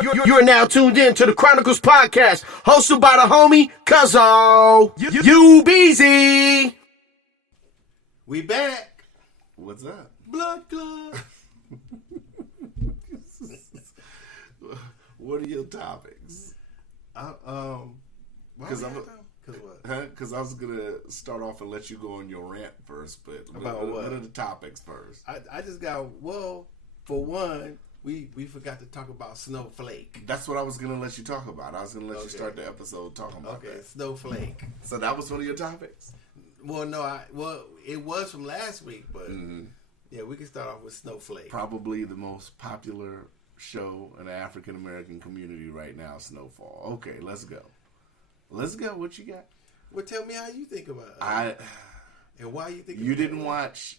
You're now tuned in to the Chronicles Podcast, hosted by the homie Cuzzo. You busy? We back. What's up? Blood club. What are your topics? Because I was gonna start off and let you go on your rant first, but About what are the topics first? I just got, for one, we forgot to talk about Snowflake. That's what I was gonna let you talk about. I was gonna let you start the episode talking about that. Snowflake. So that was one of your topics? Well, no, it was from last week, but yeah, we can start off with Snowflake. Probably the most popular show in the African American community right now, Snowfall. Okay, let's go. What you got? Well, tell me how you think about it. And why you think you didn't watch.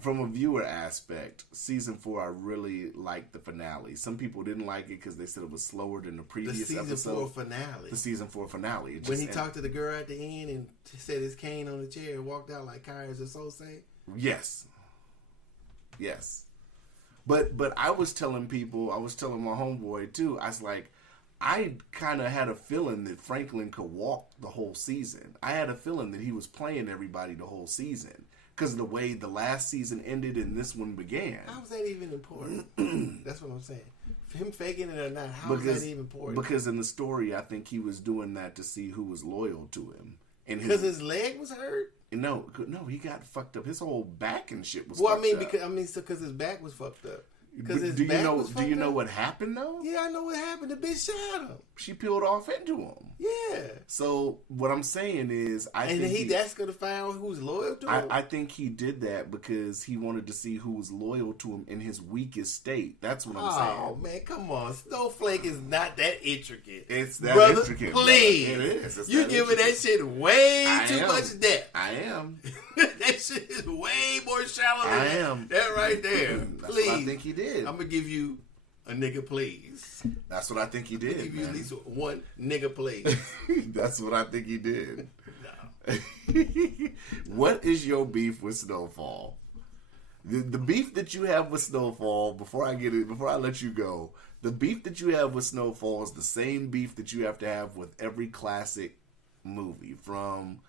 From a viewer aspect, season 4, I really liked the finale. Some people didn't like it because they said it was slower than the previous episode. The season 4 finale. When he talked to the girl at the end and set his cane on the chair and walked out like Kai's or so say. Yes. But I was telling my homeboy too, I was like, I kind of had a feeling that Franklin could walk the whole season. I had a feeling that he was playing everybody the whole season. Because of the way the last season ended and this one began. How is that even important? That's what I'm saying. Him faking it or not, how is that even important? Because in the story, I think he was doing that to see who was loyal to him. Because his leg was hurt? No, he got fucked up. His whole back and shit was fucked up. Because his back was fucked up. Do you know what happened though? Yeah, I know what happened. The bitch shot him. She peeled off into him. Yeah. So what I'm saying is, that's gonna find out who's loyal to him. I think he did that because he wanted to see who was loyal to him in his weakest state. That's what I'm saying. Oh man, come on! Snowflake is not that intricate. It's that intricate, please. Brother. It is. You giving that shit way too much depth. I am. That shit is way more shallow than that right there. That's please. what I think he did. I'm gonna give you a nigga, please. That's what I think he did. I'm gonna give you at least one nigga, please. That's what I think he did. No. What is your beef with Snowfall? The beef that you have with Snowfall, before I let you go, the beef that you have with Snowfall is the same beef that you have to have with every classic movie, from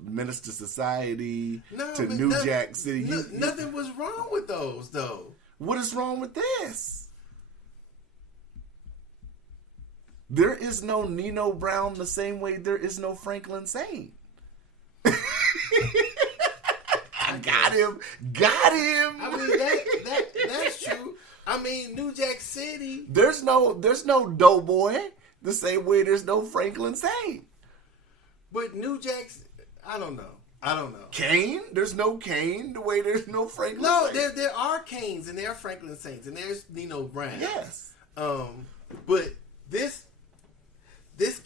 Menace to Society to New Jack City. Nothing was wrong with those, though. What is wrong with this? There is no Nino Brown the same way there is no Franklin Saint. Got him. I mean, that's true. I mean, New Jack City. There's no Doughboy the same way there's no Franklin Saint. But New Jack's, I don't know. Kane? There's no Kane the way there's no Franklin Saint. No, there are Kanes and there are Franklin Saints and there's Nino Brown. Yes. But this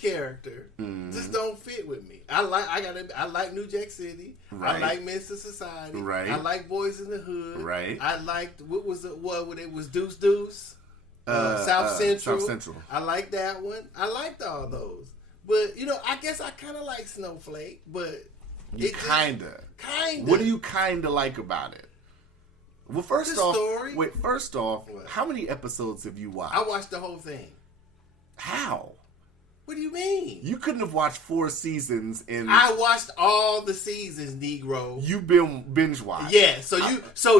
character just don't fit with me. I like New Jack City. Right. I like Men's Society. Right. I like Boys in the Hood. Right. I liked when it was Deuce. South Central. I like that one. I liked all those. But I guess I kind of like Snowflake, but kinda. What do you kinda like about it? Well, first off, how many episodes have you watched? I watched the whole thing. How? What do you mean? You couldn't have watched 4 seasons in. I watched all the seasons, Negro. You've been binge watched. Yeah, so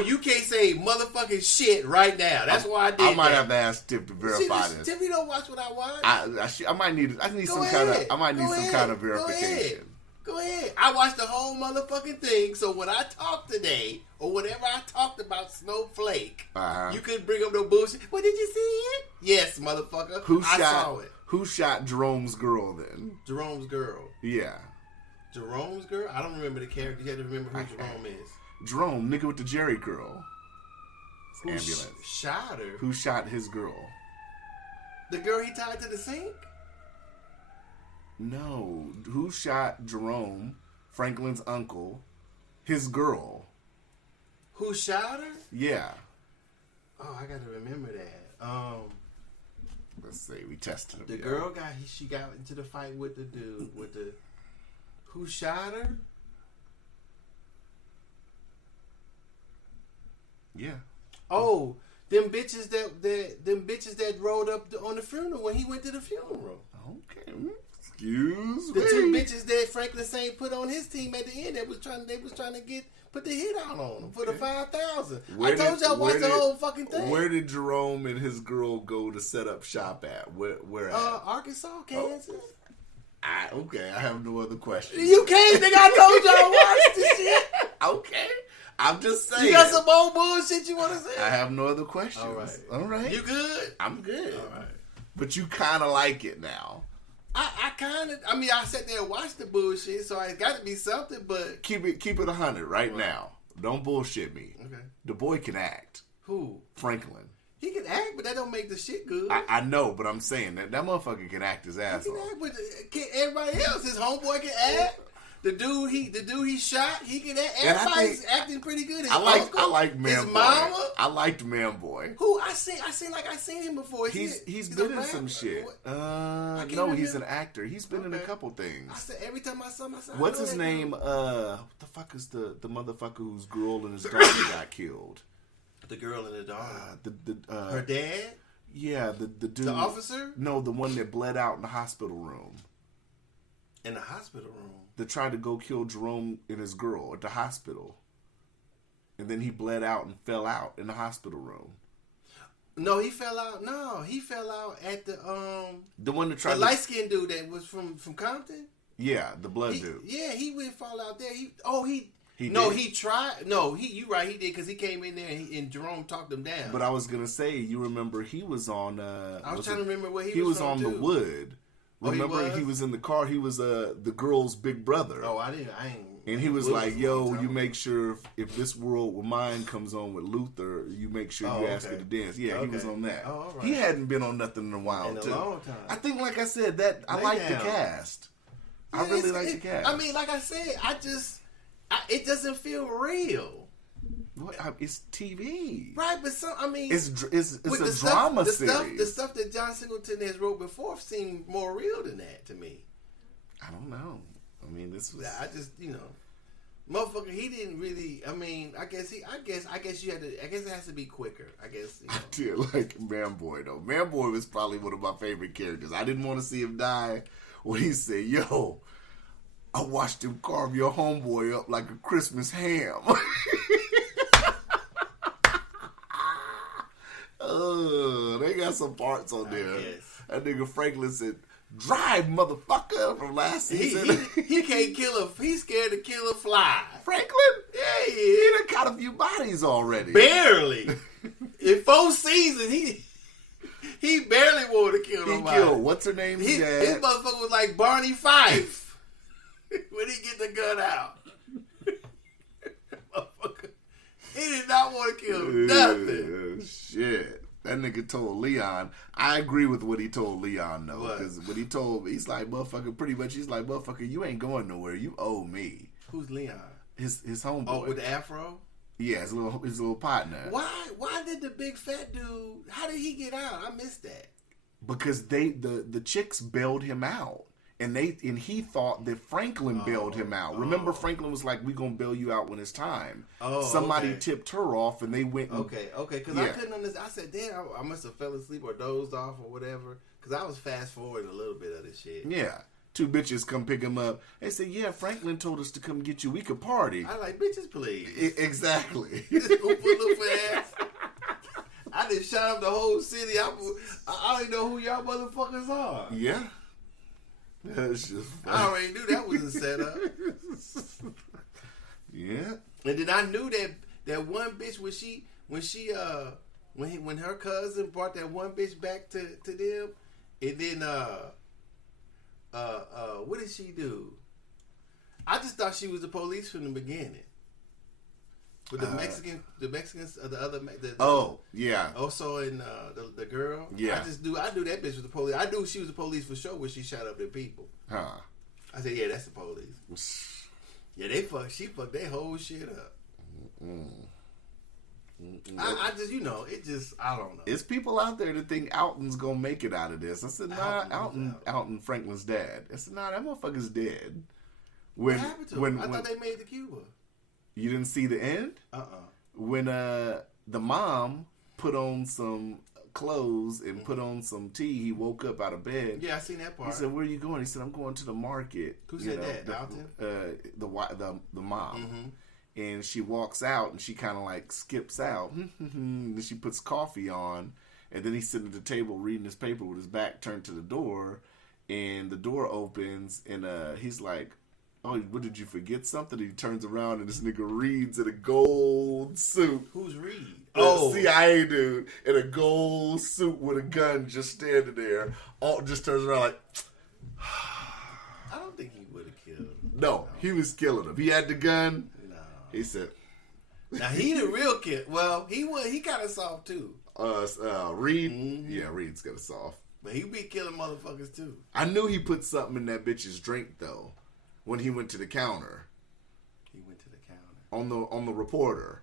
you can't say motherfucking shit right now. That's why I did. I might have to ask Tip to verify this. Tip, you don't watch what I watch. I might need some kind of verification. Go ahead. I watched the whole motherfucking thing. So when I talk today, or whenever I talked about Snowflake, you couldn't bring up no bullshit. Well, did you see it? Yes, motherfucker. I saw it. Who shot Jerome's girl then? Jerome's girl. Yeah. Jerome's girl? I don't remember the character. You have to remember who Jerome is. Jerome, nigga with the Jerry curl. Ambulance. Shot her? Who shot his girl? The girl he tied to the sink? No. Who shot Jerome, Franklin's uncle, his girl? Who shot her? Yeah. Oh, I gotta remember that. Let's see. We tested him. The girl she got into the fight with the dude who shot her? Yeah. Oh, them bitches that rolled up on the funeral when he went to the funeral. Okay. Excuse The me. 2 bitches that Franklin Saint put on his team at the end, they was trying to put the hit out on him for the 5,000. I told y'all watch the whole fucking thing. Where did Jerome and his girl go to set up shop at? Where at? Arkansas, Kansas. Okay, I have no other questions. You can't, nigga. I told y'all watch this shit. Okay. I'm just saying. You got some more bullshit you want to say? I have no other questions. All right. You good? I'm good. All right. But you kind of like it now. I sat there and watched the bullshit, so it's got to be something, but... Keep it 100 right now. Don't bullshit me. Okay. The boy can act. Who? Franklin. He can act, but that don't make the shit good. I know, but I'm saying that motherfucker can act his ass He can off. act, but can everybody else? His homeboy can act. The dude he shot, he can act. Everybody's acting pretty good. His I like uncle, Man his Boy. mama. I liked Man Boy. Who I seen him before. He's been in some shit. No, he's an actor. He's been in a couple things. I said every time I saw him, I said, what's his name? What the fuck is the motherfucker whose girl and his daughter got killed? The girl and the daughter. Her dad? Yeah, the dude. The officer? No, the one that bled out in the hospital room. In the hospital room? That tried to go kill Jerome and his girl at the hospital. And then he bled out and fell out in the hospital room. No, he fell out. No, he fell out at the one that tried the light skinned dude that was from Compton. Yeah, the blood dude. Yeah, he would fall out there. He tried. No, you right. He did because he came in there and Jerome talked him down. But I was gonna say, you remember he was on. I was trying to remember where he was from on too. the Wood. Remember he was in the car. He was the girl's big brother. Oh, I ain't. And he was like, "Yo, you make sure if this world with mine comes on with Luther, you make sure you ask her to dance." Yeah, he was on that. Oh, all right. He hadn't been on nothing in a while in a too. long time. I think, like I said, that I like the cast. Yeah, I really like the cast. I mean, like I said, it doesn't feel real. It's TV, right? But it's a drama series. The stuff that John Singleton has wrote before seemed more real than that to me. I don't know. I mean, this was. I just motherfucker. He didn't really. I mean, I guess you had to. I guess it has to be quicker. I guess. I did like Man Boy though. Man Boy was probably one of my favorite characters. I didn't want to see him die when he said, "Yo, I watched him carve your homeboy up like a Christmas ham." They got some parts on there. That nigga Franklin said, "Drive, motherfucker," from last season. He can't kill a. He's scared to kill a fly. Franklin? Yeah, he done caught a few bodies already. Barely. In 4 seasons, he barely wanted to kill nobody. He killed what's her name's dad. His motherfucker was like Barney Fife when he get the gun out. Motherfucker, he did not want to kill nothing. Shit. That nigga told Leon. I agree with what he told Leon though, because when he told me, he's like, "Motherfucker," pretty much. He's like, "Motherfucker, you ain't going nowhere. You owe me." Who's Leon? His homeboy. Oh, with the afro. Yeah, his little partner. Why did the big fat dude? How did he get out? I missed that. Because the chicks bailed him out. And he thought that Franklin bailed him out. Remember, Franklin was like, "We gonna bail you out when it's time." Somebody tipped her off, and they went. Okay, because I couldn't understand. I said, "Damn, I must have fell asleep or dozed off or whatever." Because I was fast forwarding a little bit of this shit. Yeah, 2 bitches come pick him up. They said, "Yeah, Franklin told us to come get you. We could party." I like bitches, please. Exactly. This little ass. I just shot up the whole city. I don't even know who y'all motherfuckers are. Yeah. That's just funny. I already knew that was a setup. Yeah. And then I knew that one bitch when her cousin brought that one bitch back to them, and then what did she do? I just thought she was the police from the beginning. With the Mexicans, the other. Yeah. Also in the girl. Yeah. I knew that bitch was the police. I knew she was the police for sure when she shot up their people. Huh. I said, yeah, that's the police. Yeah, she fucked their whole shit up. I just, I don't know. It's people out there that think Alton's gonna make it out of this. I said, nah, Alton Franklin's dad. I said, nah, that motherfucker's dead. What happened to him? I thought they made the Cuba. You didn't see the end? Uh-uh. When the mom put on some clothes and put on some tea. He woke up out of bed. Yeah, I seen that part. He said, "Where are you going?" He said, "I'm going to the market." Who said that? Dalton? The mom. And she walks out and she kind of like skips out. And then she puts coffee on. And then he's sitting at the table reading his paper with his back turned to the door. And the door opens and he's like, "Oh, what, did you forget something?" And he turns around and this nigga Reed's in a gold suit. Who's Reed? CIA dude in a gold suit with a gun just standing there. Alt just turns around like, I don't think he would have killed him. No, he was killing him. He had the gun. No. He said, now he the real kid. Well, he kind of soft too. Reed? Yeah, Reed's kind of soft. But he be killing motherfuckers too. I knew he put something in that bitch's drink though when he went to the counter. He went to the counter. On the reporter.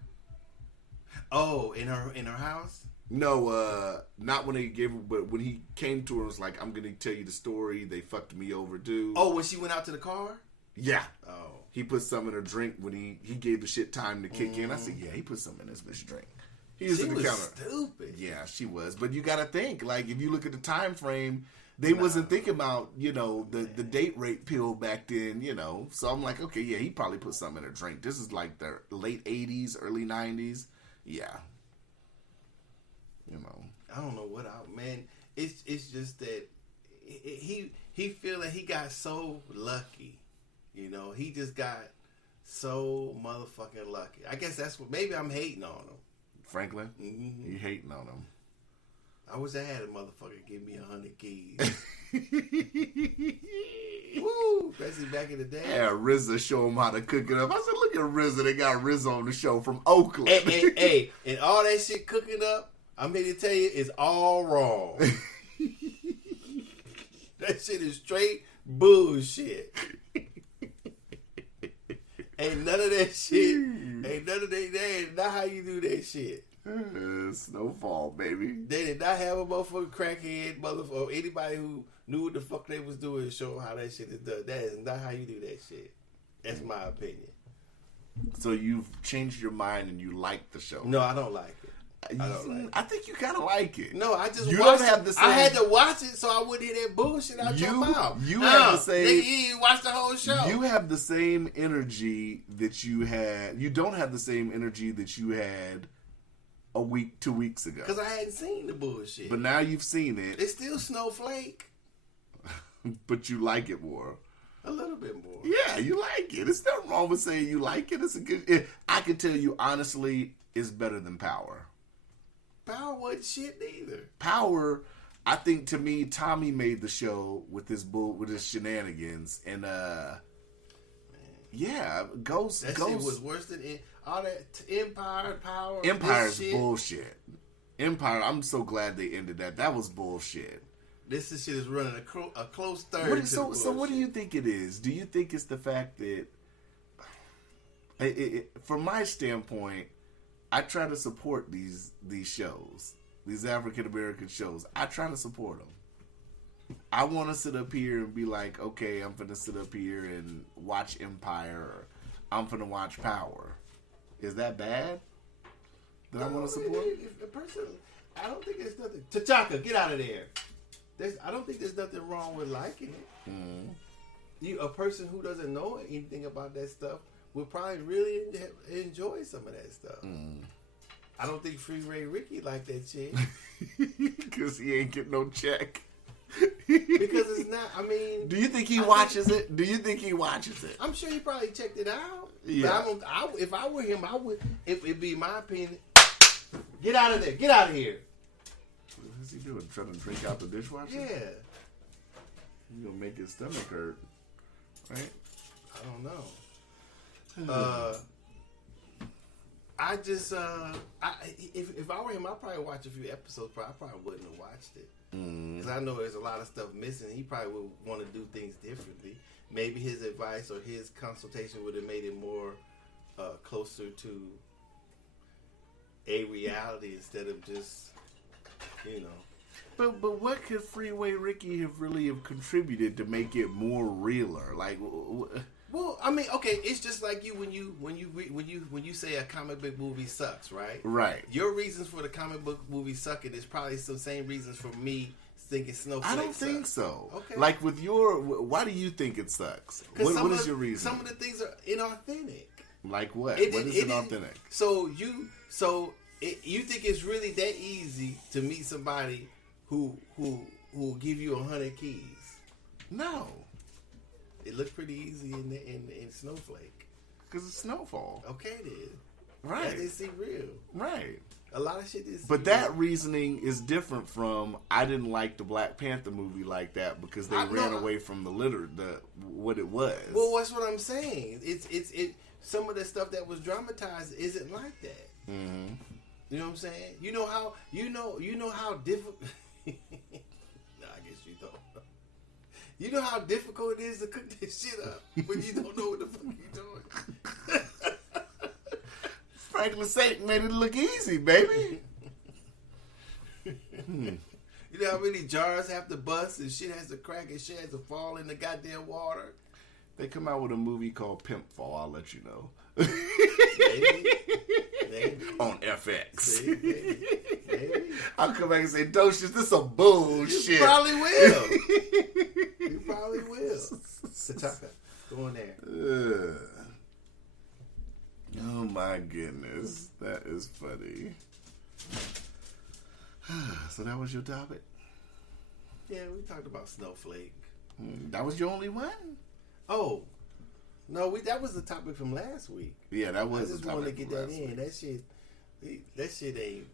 Oh, in her house? No, not when they gave her, but when he came to her and was like, "I'm gonna tell you the story. They fucked me over, dude." Oh, when she went out to the car? Yeah. Oh. He put something in her drink when he gave the shit time to kick in. I said, yeah, he put something in this bitch's drink. He was she at the was counter. Stupid. Yeah, she was. But you gotta think, like, if you look at the time frame, they wasn't thinking about, the date rape pill back then, So I'm like, okay, yeah, he probably put something in her drink. This is like the late 80s, early 90s. Yeah. I don't know man. It's just that he feel like he got so lucky. He just got so motherfucking lucky. I guess that's what, maybe I'm hating on him. Franklin? Mm-hmm. You hating on him. I wish I had a motherfucker give me 100 keys. Woo! Especially back in the day. Yeah, RZA show him how to cook it up. I said, look at RZA. They got RZA on the show from Oakland. Hey, and all that shit cooking up, I'm here to tell you, is all wrong. That shit is straight bullshit. Ain't none of that shit. Ain't none of that. Not how you do that shit. Snowfall, baby. They did not have a motherfucking crackhead, motherfucker, anybody who knew what the fuck they was doing show how that shit is done. That is not how you do that shit. That's my opinion. So you've changed your mind and you like the show? No, I don't like it. I think you kind of like it. No, I just you watched don't have it. the same. I had to watch it so I wouldn't hear that bullshit out your mouth. You have the same. Nigga, you didn't watch the whole show. You have the same energy that you had. You don't have the same energy that you had 2 weeks ago. Because I hadn't seen the bullshit. But now you've seen it. It's still Snowflake. But you like it more. A little bit more. Yeah, you like it. It's nothing wrong with saying you like it. It's a good. I can tell you honestly, it's better than Power. Power wasn't shit neither. Power, I think to me, Tommy made the show with his shenanigans, and yeah, Ghost. That shit was worse than all that Empire, Power. Empire's bullshit. Empire, I'm so glad they ended that. That was bullshit. This shit is running a close third. So what do you think it is? Do you think it's the fact that, from my standpoint, I try to support these shows, these African American shows. I try to support them. I want to sit up here and be like, okay, I'm going to sit up here and watch Empire, or I'm going to watch Power. Is that bad? That I want to support? I don't think there's nothing. T'Chaka, get out of there. I don't think there's nothing wrong with liking it. Mm-hmm. A person who doesn't know anything about that stuff would probably really enjoy some of that stuff. Mm. I don't think Freeway Ricky liked that shit. Because he ain't getting no check. Because it's not, I mean... Do you think he watches it? Do you think he watches it? I'm sure he probably checked it out. Yeah. But if I were him, I would, if it'd be my opinion, get out of there. Get out of here. What's he doing? Trying to drink out the dishwasher? Yeah. You're going to make his stomach hurt. Right? I don't know. I just if I were him, I'd probably watch a few episodes. But I probably wouldn't have watched it because I know there's a lot of stuff missing. He probably would want to do things differently. Maybe his advice or his consultation would have made it more closer to a reality instead of just But what could Freeway Ricky have contributed to make it more realer? Like, Well, I mean, okay, it's just like you when you say a comic book movie sucks, right? Right. Your reasons for the comic book movie sucking is probably some same reasons for me thinking Snowflake I don't sucks. think so. Okay. Like with your, why do you think it sucks? What is your reason? Some of the things are inauthentic. Like what? What is inauthentic? So you think it's really that easy to meet somebody who give you 100 keys? No. It looked pretty easy in Snowflake. Because it's Snowfall. Okay, then. Right. That didn't seem real. Right. A lot of shit is. But that reasoning is different from I didn't like the Black Panther movie like that because they ran away from what it was. Well, that's what I'm saying. It's some of the stuff that was dramatized isn't like that. Mm-hmm. You know what I'm saying? You know how difficult. No, I guess you don't. You know how difficult it is to cook this shit up when you don't know what the fuck you're doing. Franklin Saint made it look easy, baby. You know how many jars have to bust and shit has to crack and shit has to fall in the goddamn water? They come out with a movie called Pimp Fall, I'll let you know. Maybe. On FX. Maybe. I'll come back and say, Docious, this some bullshit. You probably will. You probably will. Kataka, go in there. Oh my goodness. That is funny. So that was your topic? Yeah, we talked about Snowflake. That was your only one? Oh. No, that was the topic from last week. Yeah, that was I just wanted to get that in. That shit ain't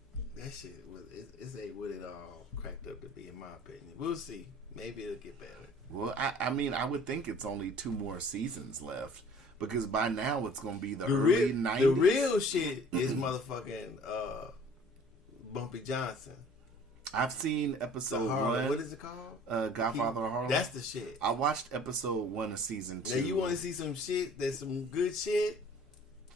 what it all cracked up to be, in my opinion. We'll see. Maybe it'll get better. Well, I mean, I would think it's only 2 more seasons left because by now it's going to be the early real, 90s. The real shit is motherfucking Bumpy Johnson. I've seen episode 1. What is it called? Godfather of Harlem. That's the shit. I watched episode 1 of season 2. Now you want to see some shit? There's some good shit.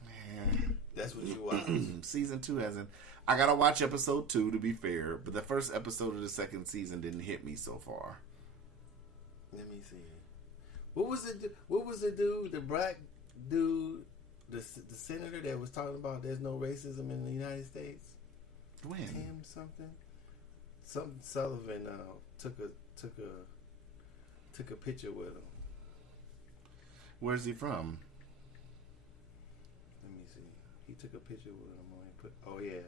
Man, that's what you watch. Season 2 hasn't. I gotta watch episode 2 to be fair, but the first episode of the second season didn't hit me so far. Let me see. What was the dude? The black dude, the senator that was talking about there's no racism in the United States. When? Tim something. Some Sullivan took a picture with him. Where's he from? Let me see. He took a picture with him. Oh yeah.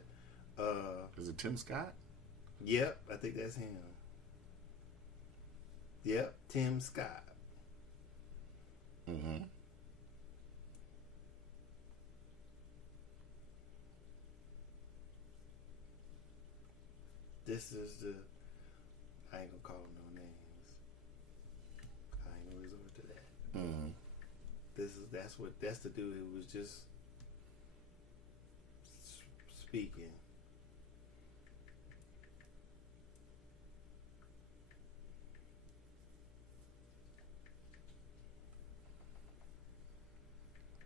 Is it Tim Scott? Yep, I think that's him. Yep, Tim Scott. Mm-hmm. This is I ain't gonna call him no names. I ain't gonna resort to that. Mm-hmm. That's the dude who was just speaking.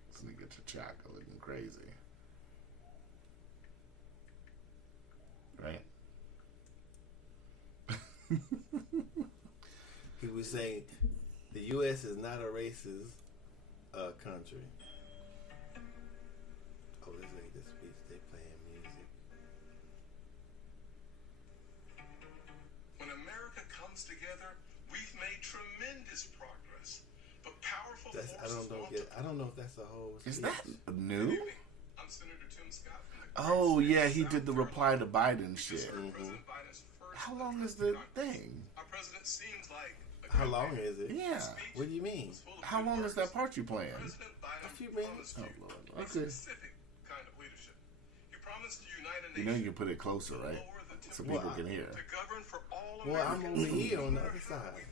This nigga T'Chaka looking crazy. Right? He was saying the U.S. is not a racist country. Oh, let's make this speech. They playing music. When America comes together, we've made tremendous progress. But powerful forces I don't know if that's the whole speech. Is that new? I'm Senator Tim Scott from the Oh, yeah, he did the reply to Biden shit. President Biden's first How long is the thing? Our president seems like How long is it? Yeah. What do you mean? How long is that part you playing? President Biden A few minutes. Oh, Lord. a Okay. specific kind of leadership. He promised to unite a You nation. know you can put it closer, right? Lower the So temperature people can hear. to govern for all Well, I'm Americans. over here on the other side.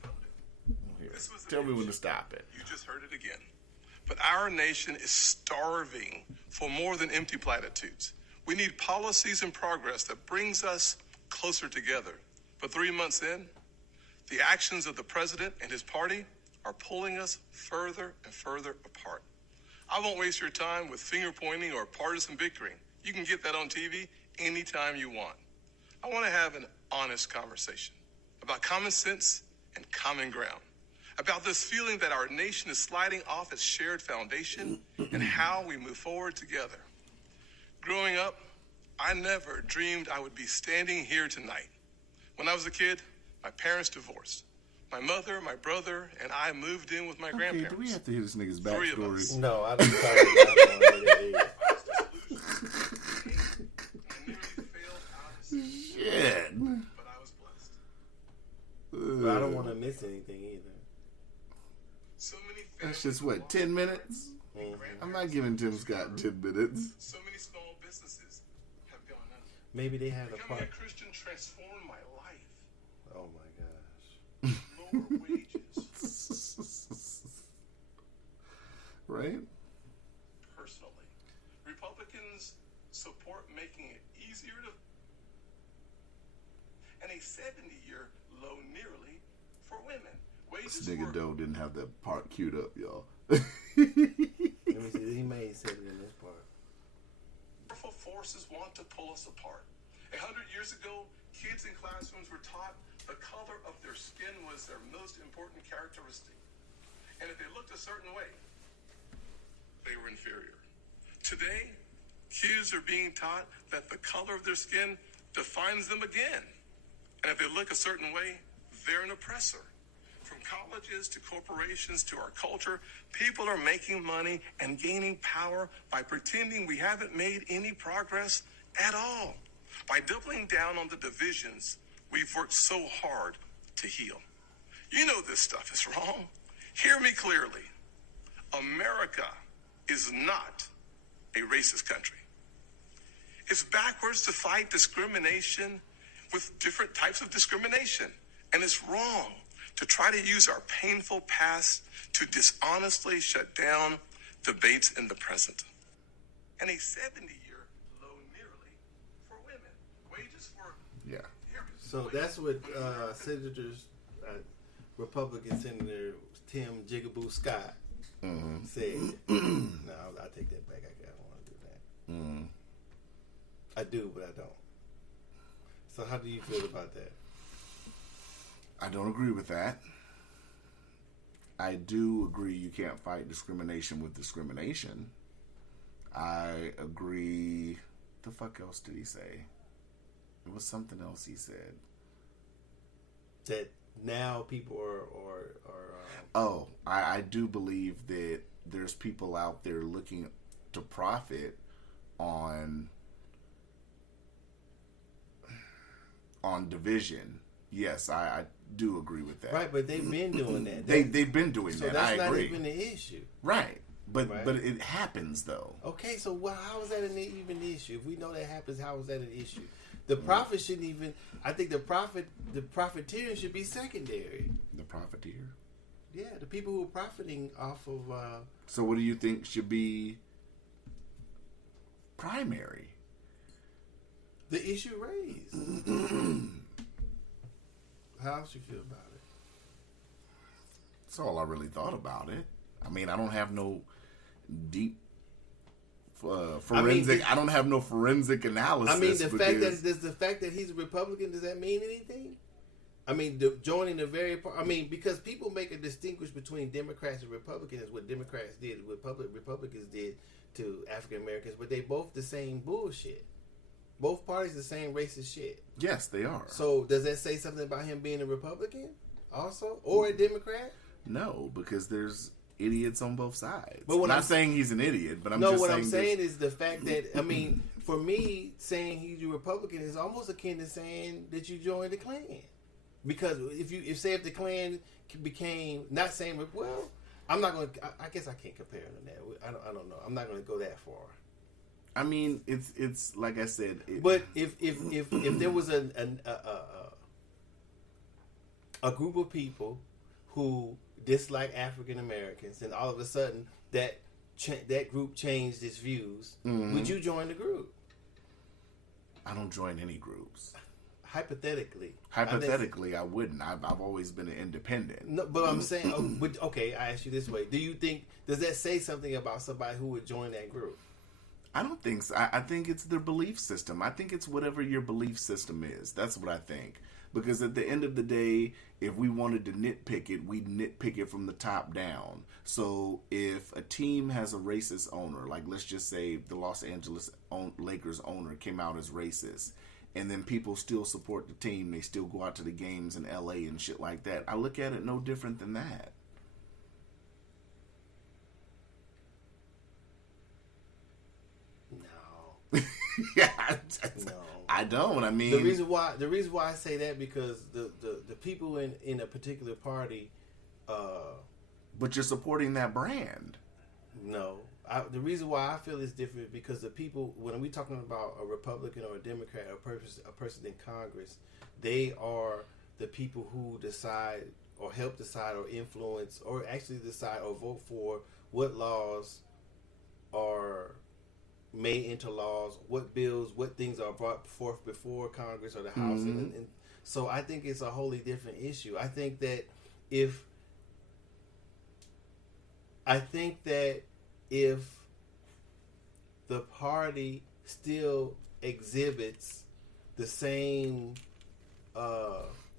Here. This was the Tell me when to nation. stop it. You just heard it again. But our nation is starving for more than empty platitudes. We need policies and progress that brings us closer together. But 3 months in, the actions of the president and his party are pulling us further and further apart. I won't waste your time with finger pointing or partisan bickering. You can get that on TV anytime you want. I want to have an honest conversation about common sense and common ground, about this feeling that our nation is sliding off its shared foundation and how we move forward together. Growing up, I never dreamed I would be standing here tonight. When I was a kid, my parents divorced. My mother, my brother, and I moved in with my grandparents. Do we have to hear this nigga's Three of us. backstory? No, I don't know. Shit. But I was blessed. But I don't want to miss anything either. So many That's just what, 10 minutes? I'm not giving Tim Scott 10 minutes. So many small businesses have gone up. Maybe they had a Becoming part. a Christian transformed my life. Oh my gosh. Lower wages. Right? Personally, Republicans support making it easier to, and a 70-year low nearly for women. This Wages nigga were Doe didn't have that part queued up, y'all. Let me see. He may have said it in this part. powerful forces want to pull us apart. 100 years ago, kids in classrooms were taught the color of their skin was their most important characteristic. And if they looked a certain way, they were inferior. Today, kids are being taught that the color of their skin defines them again. And if they look a certain way, they're an oppressor. From colleges to corporations to our culture, people are making money and gaining power by pretending we haven't made any progress at all. By doubling down on the divisions we've worked so hard to heal. You know this stuff is wrong. Hear me clearly. America is not a racist country. It's backwards to fight discrimination with different types of discrimination. And it's wrong to try to use our painful past to dishonestly shut down debates in the present. And a 70-year low nearly for women. Wages for... Yeah. So that's what Senators, Republican Senator Tim Jigaboo Scott said. No, I'll take that back. I don't want to do that. I do, but I don't. So how do you feel about that? I don't agree with that. I do agree you can't fight discrimination with discrimination. I agree. The fuck else did he say? It was something else he said. That now people are I do believe that there's people out there looking to profit on division. Yes, I do agree with that. right, but they've been doing that. They've been doing so that. that's I not agree. even the issue. Right. But Right. but it happens though. Okay, so how is that even an issue? If we know that happens, how is that an issue? The profit shouldn't even. I think the profiteering should be secondary. The profiteer. Yeah, the people who are profiting off of. So what do you think should be primary? The issue raised. How else you feel about it? That's all I really thought about it. I mean, I don't have no deep forensic. I don't have no forensic analysis. I mean, the fact that he's a Republican, does that mean anything? I mean, joining the because people make a distinguish between Democrats and Republicans. What Democrats did, what Republicans did to African Americans, but they both the same bullshit. Both parties the same racist shit. Yes, they are. So does that say something about him being a Republican also, or a Democrat? No, because there's idiots on both sides. But I'm not saying he's an idiot, but I'm saying is the fact that for me, saying he's a Republican is almost akin to saying that you joined the Klan. Because if the Klan became not saying, well, I'm not going to. I guess I can't compare them to that. I don't know. I'm not going to go that far. I mean, it's like I said. But if there was a group of people who dislike African Americans, and all of a sudden that group changed its views, would you join the group? I don't join any groups. Hypothetically, I wouldn't. I've always been an independent. No, but I'm saying, okay, I ask you this way: does that say something about somebody who would join that group? I don't think so. I think it's their belief system. I think it's whatever your belief system is. That's what I think. Because at the end of the day, if we wanted to nitpick it, we'd nitpick it from the top down. So if a team has a racist owner, like let's just say the Los Angeles Lakers owner came out as racist, and then people still support the team, they still go out to the games in LA and shit like that, I look at it no different than that. Yeah, no. I don't. I mean, the reason why I say that because the people in a particular party, but you're supporting that brand. No, the reason why I feel it's different because the people, when we're talking about a Republican or a Democrat, a person in Congress, they are the people who decide or help decide or influence or actually decide or vote for what laws are made into laws, what bills, what things are brought forth before Congress or the House. And so I think it's a wholly different issue. I think that if the party still exhibits the same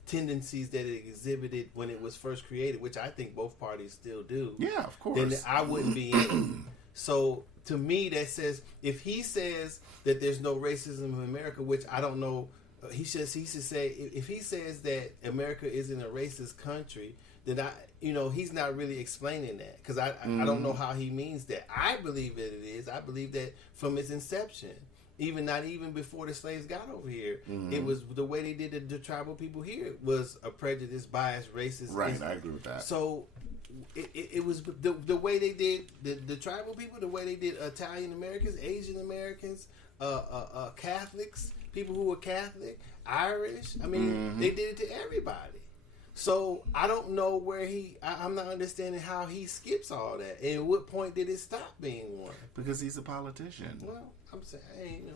tendencies that it exhibited when it was first created, which I think both parties still do. Yeah, of course. Then I wouldn't be in it. So to me, that says if he says that there's no racism in America, which I don't know, he should say if he says that America isn't a racist country, then he's not really explaining that because I don't know how he means that. I believe that it is. I believe that from its inception, not even before the slaves got over here, it was the way they did the tribal people here was a prejudice, bias, racist. Right, I agree with that. So it was the way they did the tribal people, the way they did Italian Americans, Asian Americans, Catholics, people who were Catholic, Irish. I mean, they did it to everybody. So I don't know where I'm not understanding how he skips all that. And at what point did it stop being one? Because he's a politician. Well, I'm saying,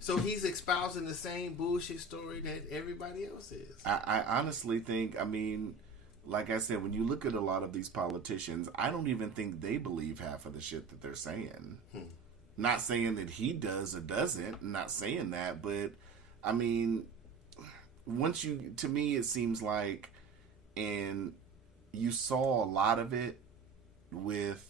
So he's espousing the same bullshit story that everybody else is. I honestly think, like I said, when you look at a lot of these politicians, I don't even think they believe half of the shit that they're saying. Not saying that he does or doesn't, not saying that, but to me it seems like, and you saw a lot of it with,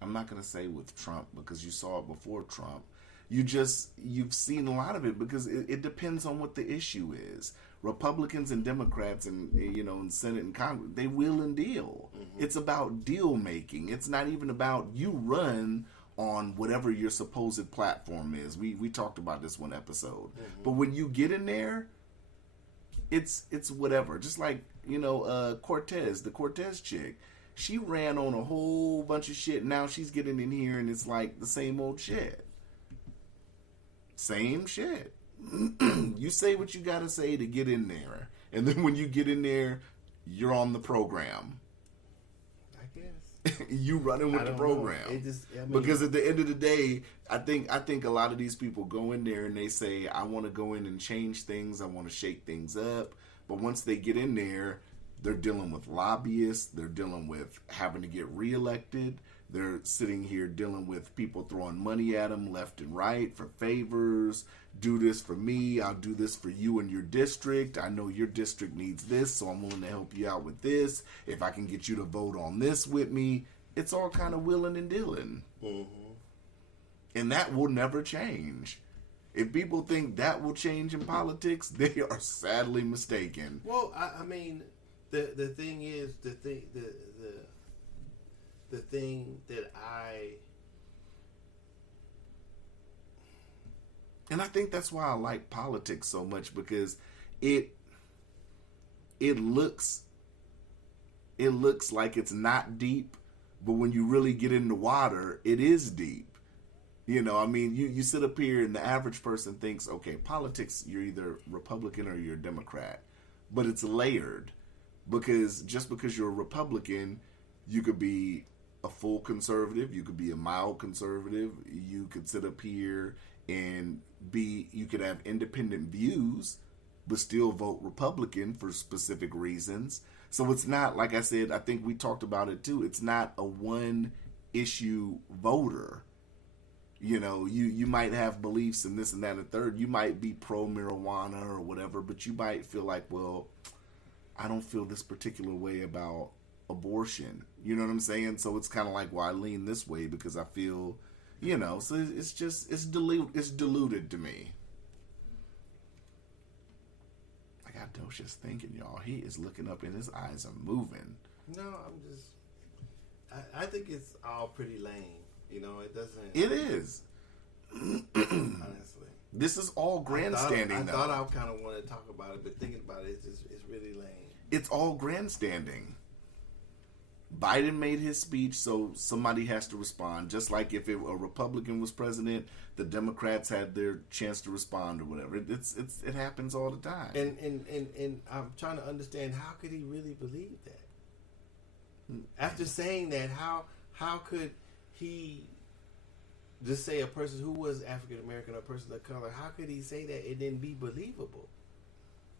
I'm not going to say with Trump because you saw it before Trump. You've seen a lot of it because it depends on what the issue is. Republicans and Democrats and in Senate and Congress, they will and deal. It's about deal making. It's not even about you run on whatever your supposed platform is. We talked about this one episode. But when you get in there, it's whatever. Just like, Cortez, the Cortez chick. She ran on a whole bunch of shit. Now she's getting in here and it's like the same old shit. Same shit. You say what you gotta say to get in there. And then when you get in there, you're on the program. I guess. You running with the program. Because at the end of the day, I think a lot of these people go in there and they say, I want to go in and change things. I want to shake things up. But once they get in there, they're dealing with lobbyists. They're dealing with having to get reelected. They're sitting here dealing with people throwing money at them left and right for favors. Do this for me. I'll do this for you in your district. I know your district needs this, so I'm willing to help you out with this. If I can get you to vote on this with me, it's all kind of willing and dealing. And that will never change. If people think that will change in politics, they are sadly mistaken. Well, the thing is, the thing that and I think that's why I like politics so much, because it looks like it's not deep, but when you really get in the water, it is deep. You sit up here and the average person thinks, okay, politics, you're either Republican or you're a Democrat, but it's layered, because just because you're a Republican, you could be a full conservative, you could be a mild conservative, you could sit up here and you could have independent views, but still vote Republican for specific reasons. So it's not, like I said, I think we talked about it too, it's not a one issue voter. You know, you might have beliefs in this and that and the third. You might be pro marijuana or whatever, but you might feel like, well, I don't feel this particular way about abortion. You know what I'm saying? So it's kind of like, well, I lean this way because I feel, you know. So it's just it's diluted to me. I got Docious thinking, y'all. He is looking up and his eyes are moving. No, I think it's all pretty lame. You know, it doesn't. It is. Honestly. This is all grandstanding, I though. thought I kind of wanted to talk about it, but thinking about it, it's really lame. It's all grandstanding. Biden made his speech, so somebody has to respond. Just like if a Republican was president, the Democrats had their chance to respond or whatever. It happens all the time. And I'm trying to understand, how could he really believe that? After saying that, how could he just say a person who was African American or a person of color? How could he say that and then be believable?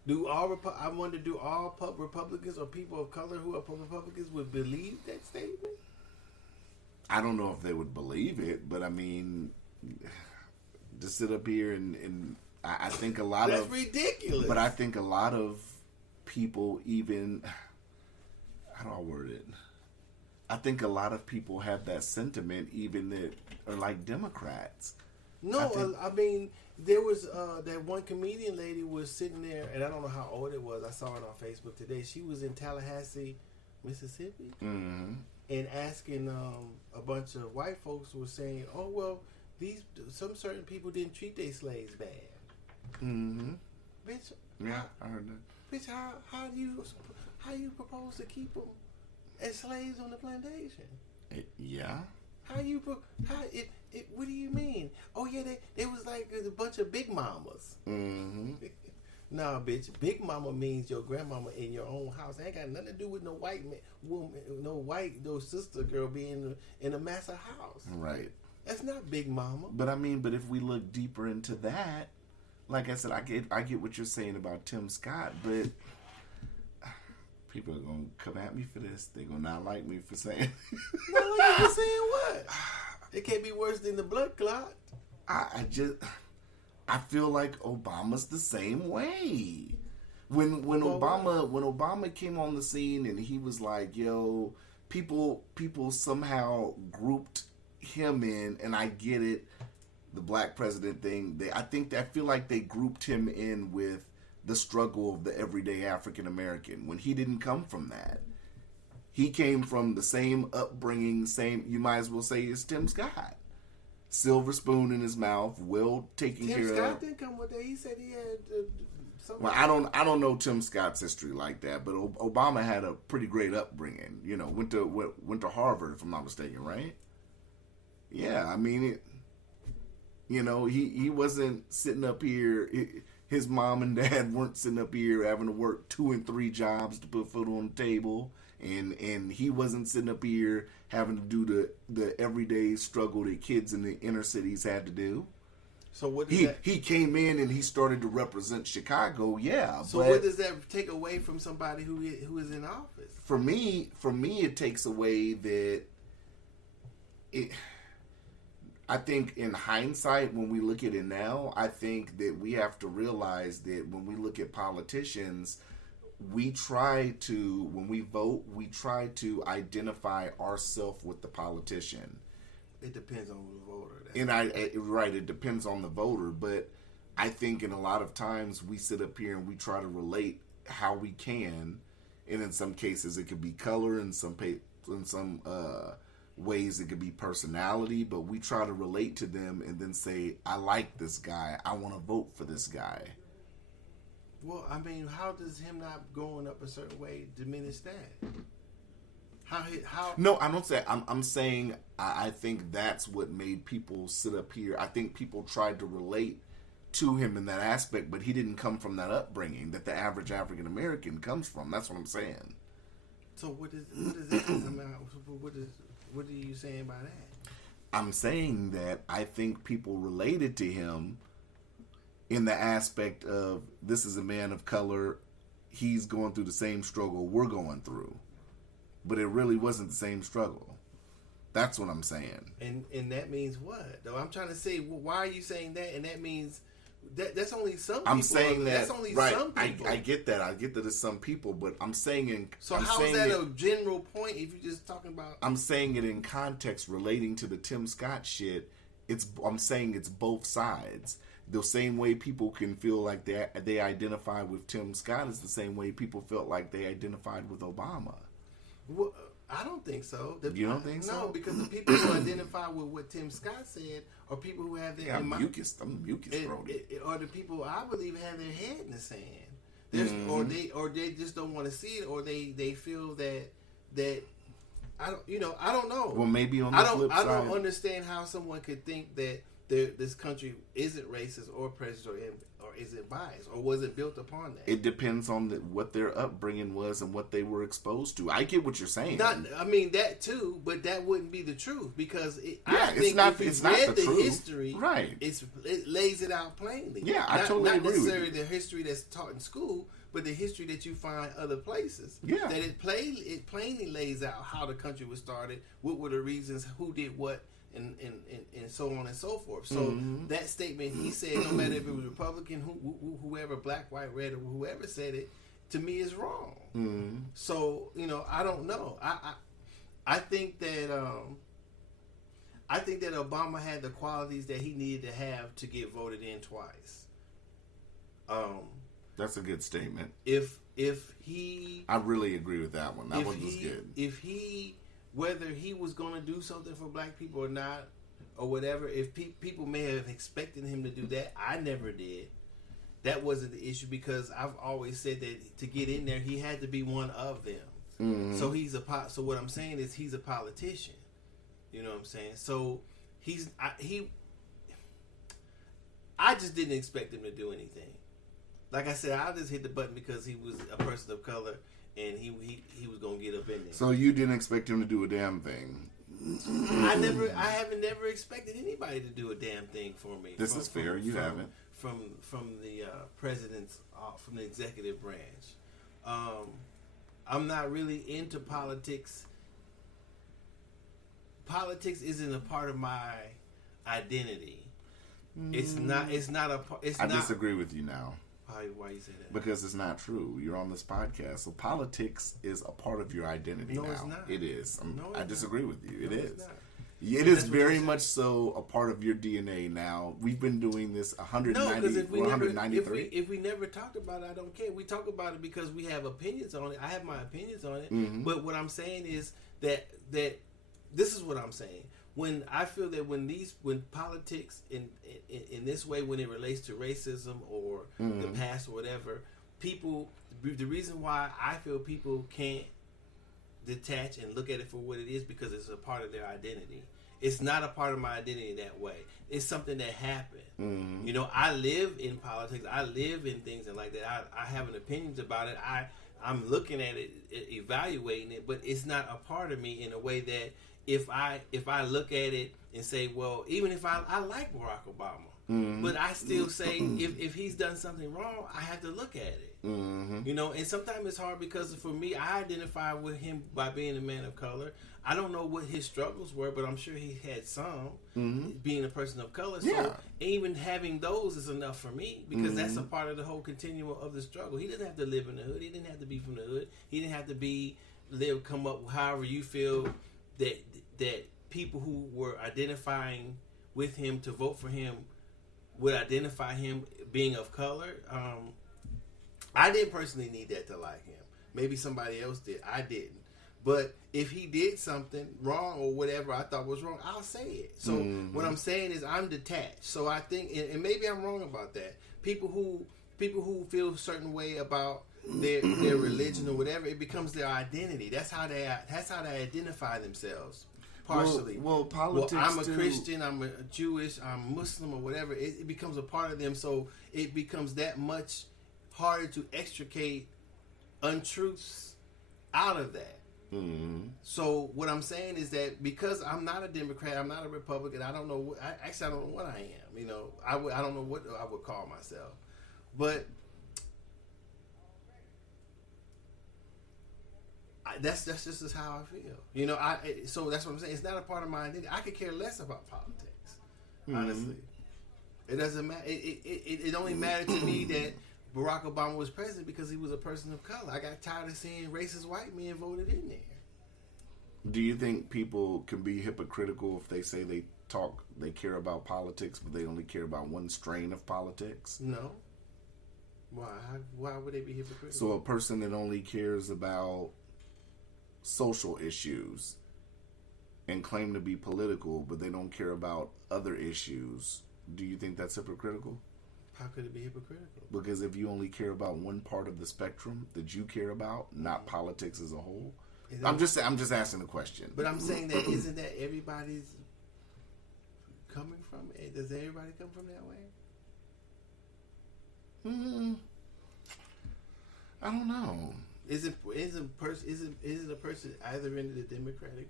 I wonder, do all Republicans or people of color who are Republicans would believe that statement? I don't know if they would believe it, but I mean, to sit up here and I think a lot That's ridiculous. But I think a lot of people, even, how do I word it? I think a lot of people have that sentiment, even that are like Democrats. No, I mean, there was that one comedian lady was sitting there, and I don't know how old it was. I saw it on Facebook today. She was in Tallahassee, Mississippi, and asking a bunch of white folks were saying, "Oh well, some certain people didn't treat their slaves bad." Bitch, yeah, I heard that. Bitch, how do you propose to keep them as slaves on the plantation? Yeah. What do you mean? Oh yeah, they was like a bunch of big mamas. Nah, bitch, big mama means your grandmama in your own house. It ain't got nothing to do with no white woman, no sister girl being in a massive house. Right. That's not big mama. But I mean, if we look deeper into that, like I said, I get what you're saying about Tim Scott, but people are gonna come at me for this. They're gonna not like me for saying. Not like you for saying what? It can't be worse than the blood clot. I feel like Obama's the same way. When Obama came on the scene and he was like, yo, people somehow grouped him in, and I get it, the black president thing. I feel like they grouped him in with the struggle of the everyday African American when he didn't come from that. He came from the same upbringing, you might as well say, as Tim Scott. Silver spoon in his mouth, well taken care of. Tim Scott didn't come with that. He said he had something. Well, I don't know Tim Scott's history like that, but Obama had a pretty great upbringing. You know, went to Harvard, if I'm not mistaken, right? Yeah, I mean, he wasn't sitting up here. His mom and dad weren't sitting up here having to work 2 and 3 jobs to put food on the table. And he wasn't sitting up here having to do the everyday struggle that kids in the inner cities had to do. So what does he came in and he started to represent Chicago, yeah. So what does that take away from somebody who is in office? For me, it takes away that I think in hindsight, when we look at it now, I think that we have to realize that when we look at politicians, when we vote, we try to identify ourselves with the politician. It depends on the voter. It depends on the voter. But I think in a lot of times we sit up here and we try to relate how we can, and in some cases it could be color, in some ways it could be personality. But we try to relate to them and then say, "I like this guy. I want to vote for this guy." Well, I mean, how does him not going up a certain way diminish that? How? No, I don't say. I'm saying I think that's what made people sit up here. I think people tried to relate to him in that aspect, but he didn't come from that upbringing that the average African American comes from. That's what I'm saying. So what is that? I mean, what are you saying by that? I'm saying that I think people related to him in the aspect of, this is a man of color, he's going through the same struggle we're going through. But it really wasn't the same struggle. That's what I'm saying. And that means what? Though I'm trying to say, well, why are you saying that? And that means that's only some people. I'm saying that. That's only right. some people. I get that. I get that it's some people, but I'm saying So how is that a general point if you're just talking about? I'm saying it in context relating to the Tim Scott shit. I'm saying it's both sides. The same way people can feel like they identify with Tim Scott is the same way people felt like they identified with Obama. Well, I don't think so. You don't think so? No, because the people who identify with what Tim Scott said are people who have their I'm the mucus Brody. Or the people I believe have their head in the sand. Or they just don't want to see it, or they feel that I don't know. Well, maybe on the flip side, I don't understand how someone could think that this country isn't racist or prejudiced or isn't biased or wasn't built upon that. It depends on what their upbringing was and what they were exposed to. I get what you're saying. That too, but that wouldn't be the truth because it's not the truth. History, right? It lays it out plainly. Yeah, I totally agree. Not necessarily the history that's taught in school, but the history that you find other places. Yeah, that it plainly lays out how the country was started, what were the reasons, who did what. And so on and so forth. So that statement he said, no matter if it was Republican, whoever, black, white, red, or whoever said it, to me is wrong. So I don't know. I think that Obama had the qualities that he needed to have to get voted in twice. That's a good statement. If he, I really agree with that one. That one was good. Whether he was going to do something for black people or not, or whatever, if people may have expected him to do that, I never did. That wasn't the issue because I've always said that to get in there, he had to be one of them. So so what I'm saying is he's a politician. You know what I'm saying? So I just didn't expect him to do anything. Like I said, I just hit the button because he was a person of color. And he was gonna get up in there. So you didn't expect him to do a damn thing. I haven't never expected anybody to do a damn thing for me. This is fair. You haven't. From the president's from the executive branch. I'm not really into politics. Politics isn't a part of my identity. It's not. I disagree with you now. Why you say that? Because it's not true. You're on this podcast, so politics is a part of your identity now. It's not. It is. I disagree with you. It is. Not. It is very much so a part of your DNA now. We've been doing this 193. If we never talked about it, I don't care. We talk about it because we have opinions on it. I have my opinions on it. But what I'm saying is that this is what I'm saying. When I feel that when politics in this way, when it relates to racism or the past or whatever, the reason why I feel people can't detach and look at it for what it is because it's a part of their identity. It's not a part of my identity that way. It's something that happened. I live in politics. I live in things and like that. I have an opinions about it. I'm looking at it, evaluating it, but it's not a part of me in a way that if I look at it and say, well, even if I like Barack Obama, but I still say if he's done something wrong, I have to look at it. And sometimes it's hard because for me, I identify with him by being a man of color. I don't know what his struggles were, but I'm sure he had some being a person of color. So even having those is enough for me because that's a part of the whole continuum of the struggle. He doesn't have to live in the hood. He didn't have to be from the hood. He didn't have to come up however you feel that people who were identifying with him to vote for him would identify him being of color. I didn't personally need that to like him. Maybe somebody else did. I didn't. But if he did something wrong or whatever I thought was wrong, I'll say it. So what I'm saying is I'm detached. So I think, and maybe I'm wrong about that. People who feel a certain way about their religion or whatever, it becomes their identity. That's how they identify themselves. Partially. Well, politics. I'm a Christian. I'm a Jewish. I'm Muslim or whatever. It becomes a part of them. So it becomes that much harder to extricate untruths out of that. So what I'm saying is that because I'm not a Democrat, I'm not a Republican. I don't know. I don't know what I am. I don't know what I would call myself. But That's just how I feel. So that's what I'm saying. It's not a part of my identity. I could care less about politics. Honestly, it doesn't matter. It only mattered to me that Barack Obama was president because he was a person of color. I got tired of seeing racist white men voted in there. Do you think people can be hypocritical if they say they care about politics, but they only care about one strain of politics? No. Why? Why would they be hypocritical? So a person that only cares about social issues and claim to be political, but they don't care about other issues, do you think that's hypocritical? How could it be hypocritical? Because if you only care about one part of the spectrum that you care about, not politics as a whole. I'm just asking the question. But I'm saying that isn't that everybody's coming from? Does everybody come from that way? I don't know. Is it a person either into the Democratic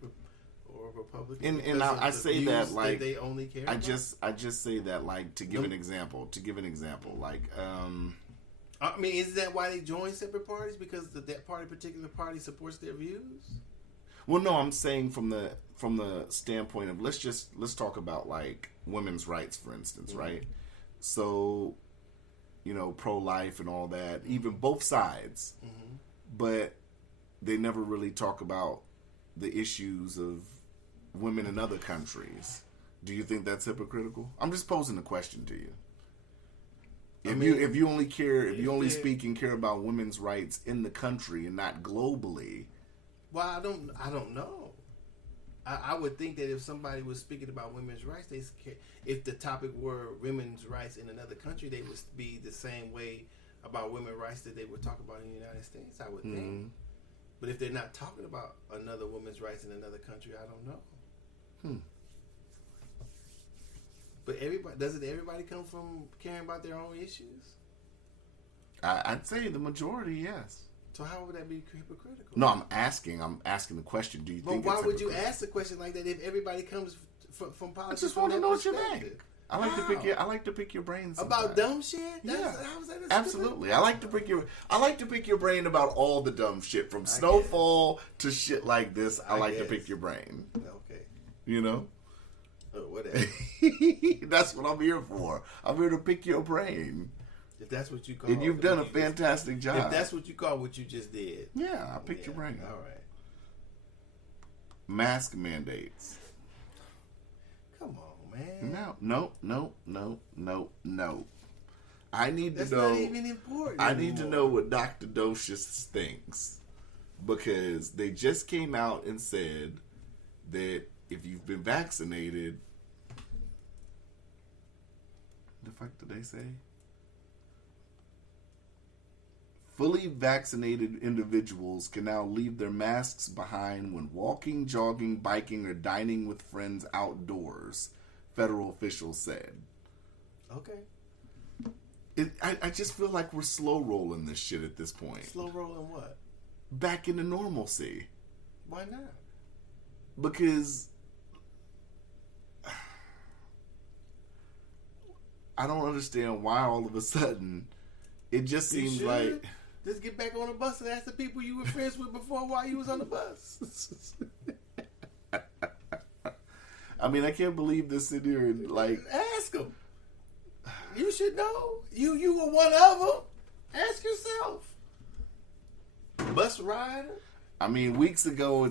or Republican? And I say that like they only care. I just say that like to give an example. Like I mean, is that why they join separate parties? Because that particular party supports their views? Well, no, I'm saying from the standpoint of let's talk about like women's rights, for instance, right? So, pro-life and all that, even both sides, but they never really talk about the issues of women in other countries. Do you think that's hypocritical? I'm just posing the question to you. If you only speak and care about women's rights in the country and not globally. Well, I don't know. I would think that if somebody was speaking about women's rights, if the topic were women's rights in another country, they would be the same way about women's rights that they would talk about in the United States, I would think. But if they're not talking about another woman's rights in another country, I don't know. But doesn't everybody come from caring about their own issues? I'd say the majority, yes. So how would that be hypocritical? No, I'm asking the question. Do you think? But why would you ask a question like that if everybody comes from politics? I just want to know what you think. I like to pick your brains about dumb shit. Yeah, absolutely. I like to pick your brain about all the dumb shit from Snowfall to shit like this. I like to pick your brain. Okay. Whatever. That's what I'm here for. I'm here to pick your brain. If that's what you call, and you've done a fantastic job. If that's what you call what you just did, yeah, I picked your brain. All right. Mask mandates. Come on, man. No. I need to know. That's not even important. I need to know what Dr. Docious thinks, because they just came out and said that if you've been vaccinated, the fuck did they say? Fully vaccinated individuals can now leave their masks behind when walking, jogging, biking, or dining with friends outdoors, federal officials said. Okay. I just feel like we're slow rolling this shit at this point. Slow rolling what? Back into normalcy. Why not? Because I don't understand why all of a sudden it just seems like... Just get back on the bus and ask the people you were friends with before why you was on the bus. I mean, I can't believe this sitting here and like... Ask them. You should know. You were one of them. Ask yourself. Bus rider? I mean, weeks ago,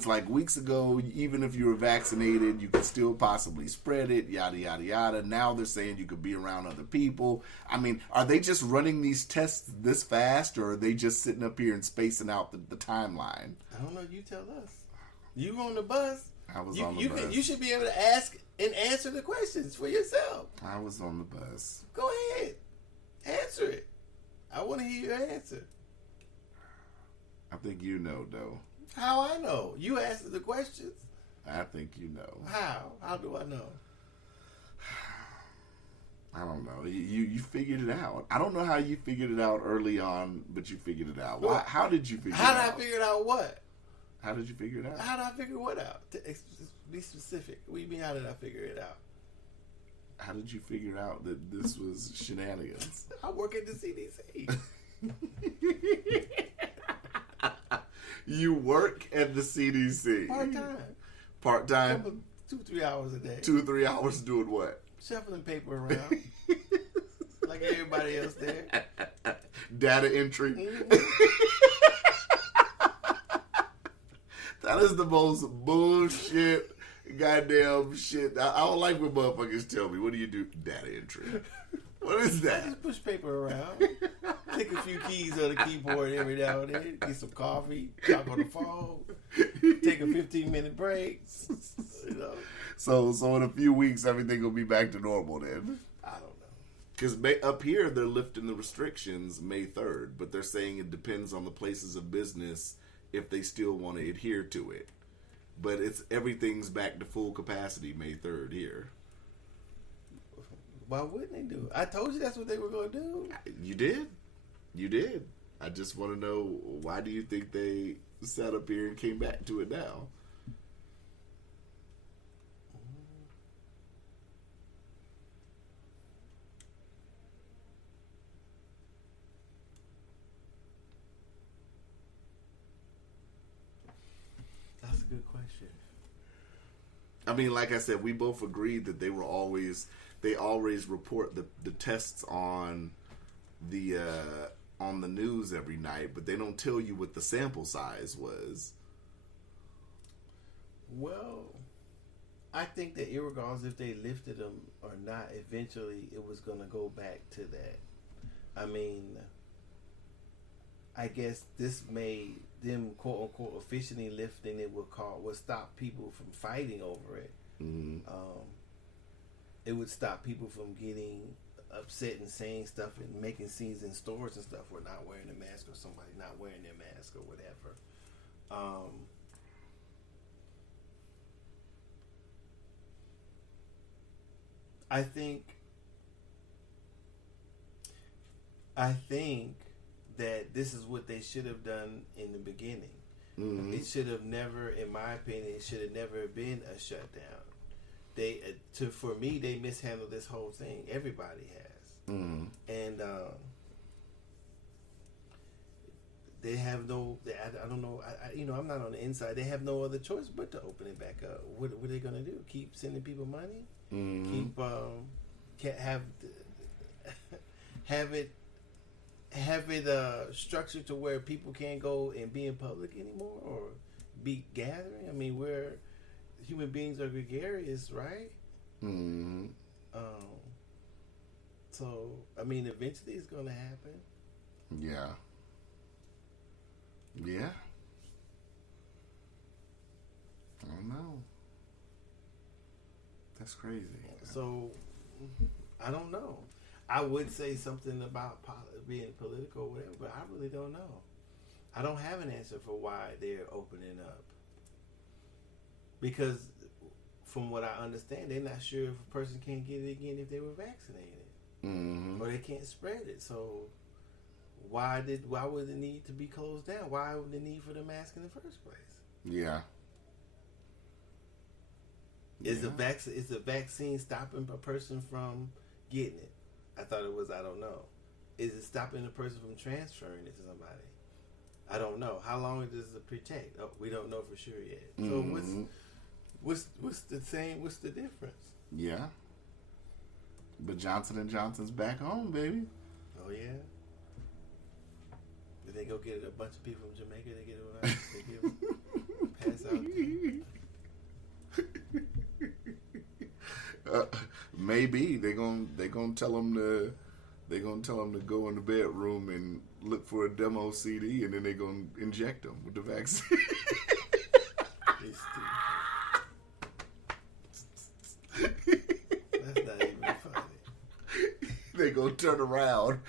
even if you were vaccinated, you could still possibly spread it, yada, yada, yada. Now they're saying you could be around other people. I mean, are they just running these tests this fast, or are they just sitting up here and spacing out the timeline? I don't know. You tell us. You on the bus. I was on the bus. You should be able to ask and answer the questions for yourself. I was on the bus. Go ahead. Answer it. I want to hear your answer. I think you know, though. How I know? You answered the questions. I think you know. How? How do I know? I don't know. You figured it out. I don't know how you figured it out early on, but you figured it out. Why, how did you figure it out? How did I figure it out what? How did you figure it out? How did I figure what out? Be specific. What do you mean, how did I figure it out? How did you figure out that this was shenanigans? I work at the CDC. You work at the CDC. Part-time. Part-time? 2-3 hours a day. 2-3 hours doing what? Shuffling paper around. Like everybody else there. Data entry. That is the most bullshit goddamn shit. I don't like when motherfuckers tell me, what do you do? Data entry. What is that? Just push paper around. Take a few keys on the keyboard every now and then. Get some coffee. Talk on the phone. Take a 15-minute break. You know. So in a few weeks, everything will be back to normal then. I don't know. Because up here, they're lifting the restrictions May 3rd, but they're saying it depends on the places of business if they still want to adhere to it. But everything's back to full capacity May 3rd here. Why wouldn't they do it? I told you that's what they were going to do. You did. I just want to know, why do you think they sat up here and came back to it now? That's a good question. I mean, like I said, we both agreed that they always report the tests on the news every night, but they don't tell you what the sample size was. Well, I think that irregardless if they lifted them or not, eventually it was going to go back to that. I mean, I guess this made them quote unquote officially lifting it would stop people from fighting over it. Mm-hmm. It would stop people from getting upset and saying stuff and making scenes in stores and stuff where not wearing a mask or somebody not wearing their mask or whatever. I think that this is what they should have done in the beginning. Mm-hmm. It should have never, in my opinion, it should have never been a shutdown. For me, they mishandled this whole thing. Everybody has, and they have no. I don't know. I'm not on the inside. They have no other choice but to open it back up. What are they gonna do? Keep sending people money? Mm-hmm. Keep have it structured to where people can't go and be in public anymore or be gathering? I mean, human beings are gregarious, right? Mm-hmm. So, I mean, eventually it's going to happen. Yeah. Yeah. I don't know. That's crazy. So, I don't know. I would say something about being political or whatever, but I really don't know. I don't have an answer for why they're opening up. Because from what I understand, they're not sure if a person can't get it again if they were vaccinated. Mm-hmm. Or they can't spread it. So why would it need to be closed down? Why would the need for the mask in the first place? Yeah. Is the vaccine stopping a person from getting it? I thought it was, I don't know. Is it stopping a person from transferring it to somebody? I don't know. How long does it protect? Oh, we don't know for sure yet. So what's the same? What's the difference? Yeah. But Johnson & Johnson's back home, baby. Oh yeah. Did they go get a bunch of people from Jamaica? They get pass out. Maybe they gonna tell them to go in the bedroom and look for a demo CD, and then they gonna inject them with the vaccine. That's not even funny. They gonna turn around.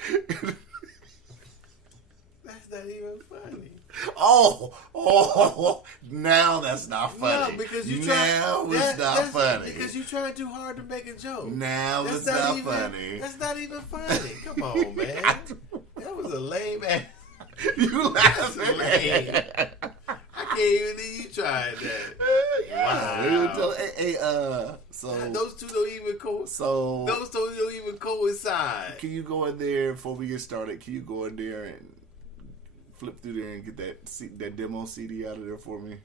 That's not even funny. Oh, now that's not funny. No, because it's not funny. Because you trying too hard to make a joke. Now it's not funny. That's not even funny. Come on, man. That was a lame ass. You laughing? Lame. I can't even think you tried that. Wow. Hey, so those two don't even coincide. Can you go in there before we get started? Can you go in there and flip through there and get that demo CD out of there for me?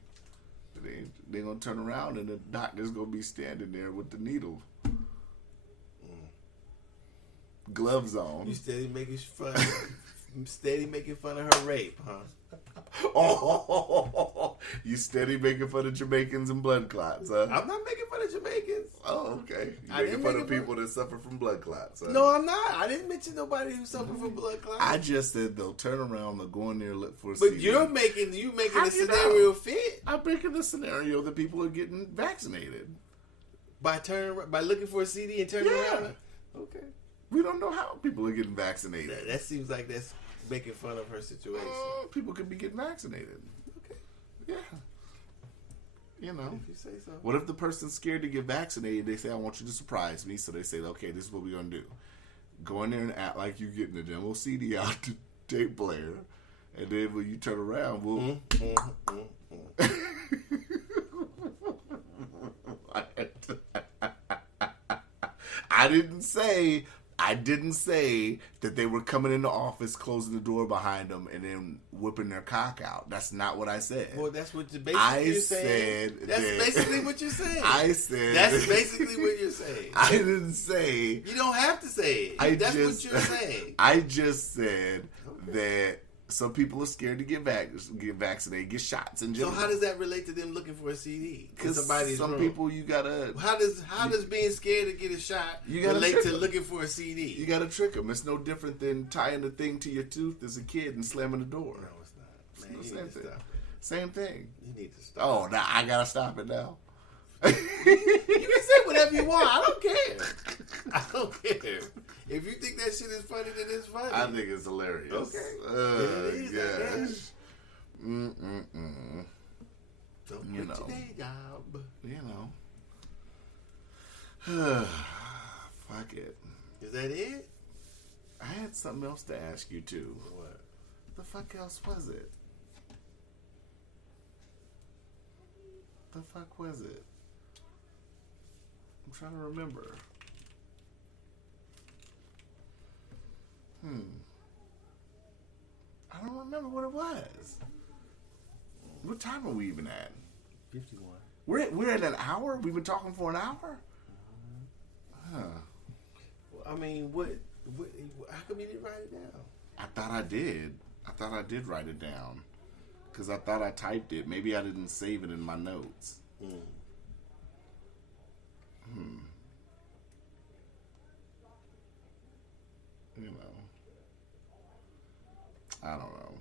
They're going to turn around and the doctor's going to be standing there with the needle. Gloves on. You steady making fun of her rape, huh? Oh, you steady making fun of Jamaicans and blood clots, huh? I'm not making fun of Jamaicans. Oh, okay. You making fun of people that suffer from blood clots, huh? No, I'm not. I didn't mention nobody who suffered from blood clots. I just said they'll turn around, they'll go in there and look for a But CD. you're making the scenario fit. I'm making the scenario that people are getting vaccinated. By looking for a CD and turning around? Okay. We don't know how people are getting vaccinated. That seems like that's making fun of her situation. People could be getting vaccinated. Okay. Yeah. You know. If you say so. What if the person's scared to get vaccinated? They say, I want you to surprise me. So they say, okay, this is what we're going to do. Go in there and act like you're getting a demo CD out the tape player. And then when you turn around, we'll... I didn't say that they were coming in the office, closing the door behind them, and then whipping their cock out. That's not what I said. Well, that's what you're saying. That's basically what you're saying. I said... That's basically what you're saying. I didn't say... You don't have to say it. That's what you're saying. I just said that some people are scared to get vaccinated, get shots in general. So how does that relate to them looking for a CD? Because some people you gotta... How does being scared to get a shot relate to looking for a CD? You gotta trick them. It's no different than tying the thing to your tooth as a kid and slamming the door. No, it's not. Man, you need to stop it. Same thing. You need to stop. Oh, now I gotta stop it now. You can say whatever you want. I don't care. I don't care. If you think that shit is funny, then it's funny. I think it's hilarious. Okay. It is, gosh. Don't You quit know. your day job. You know. Fuck it. Is that it? I had something else to ask you too. What? The fuck else was it? The fuck was it? I'm trying to remember. I don't remember what it was. What time are we even at? 51. We're at an hour? We've been talking for an hour? Huh. Well, I mean, what? How come you didn't write it down? I thought I did. I thought I did write it down. Because I thought I typed it. Maybe I didn't save it in my notes. You know. I don't know.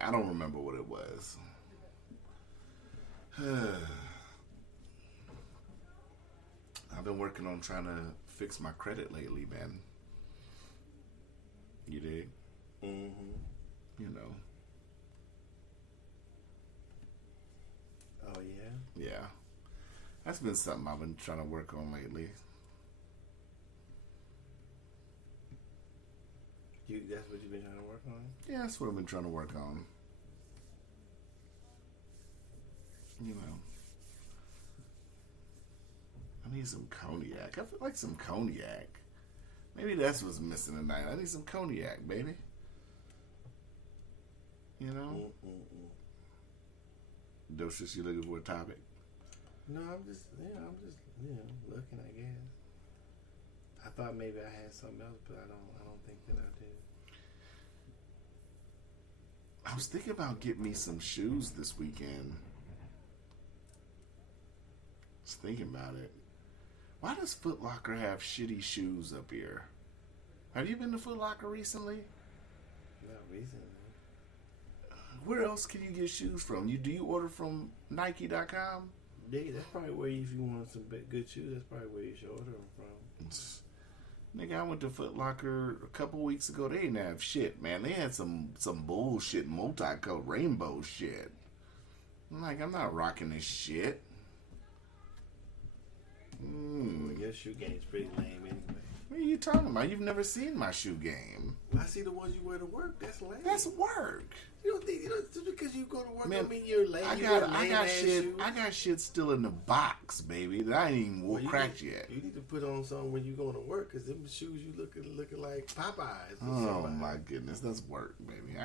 I don't remember what it was. I've been working on trying to fix my credit lately, man. You dig? You know. Oh, yeah? Yeah. That's been something I've been trying to work on lately. That's what you've been trying to work on? Yeah, that's what I've been trying to work on. You know. I need some cognac. I feel like some cognac. Maybe that's what's missing tonight. I need some cognac, baby. You know? Docious, you looking for a topic? No, I'm just looking, I guess. I thought maybe I had something else, but I don't think that I did. I was thinking about getting me some shoes this weekend. Just thinking about it. Why does Foot Locker have shitty shoes up here? Have you been to Foot Locker recently? Not recently. Where else can you get shoes from? Do you order from Nike.com? Yeah, that's probably where if you want some good shoes, that's probably where you should order them from. Nigga, I went to Foot Locker a couple weeks ago. They didn't have shit, man. They had some bullshit multicolor rainbow shit. I'm like, I'm not rocking this shit. Well, your shoe game's pretty lame anyway. What are you talking about? You've never seen my shoe game. I see the ones you wear to work. That's lame. That's work. You don't think just because you go to work fuck Man, don't mean you're lame. I got shit still in the box, baby, that I ain't even cracked yet. You need to put on something when you going to work, because them shoes you looking like Popeyes. Or Oh somebody. my goodness, that's work, baby. You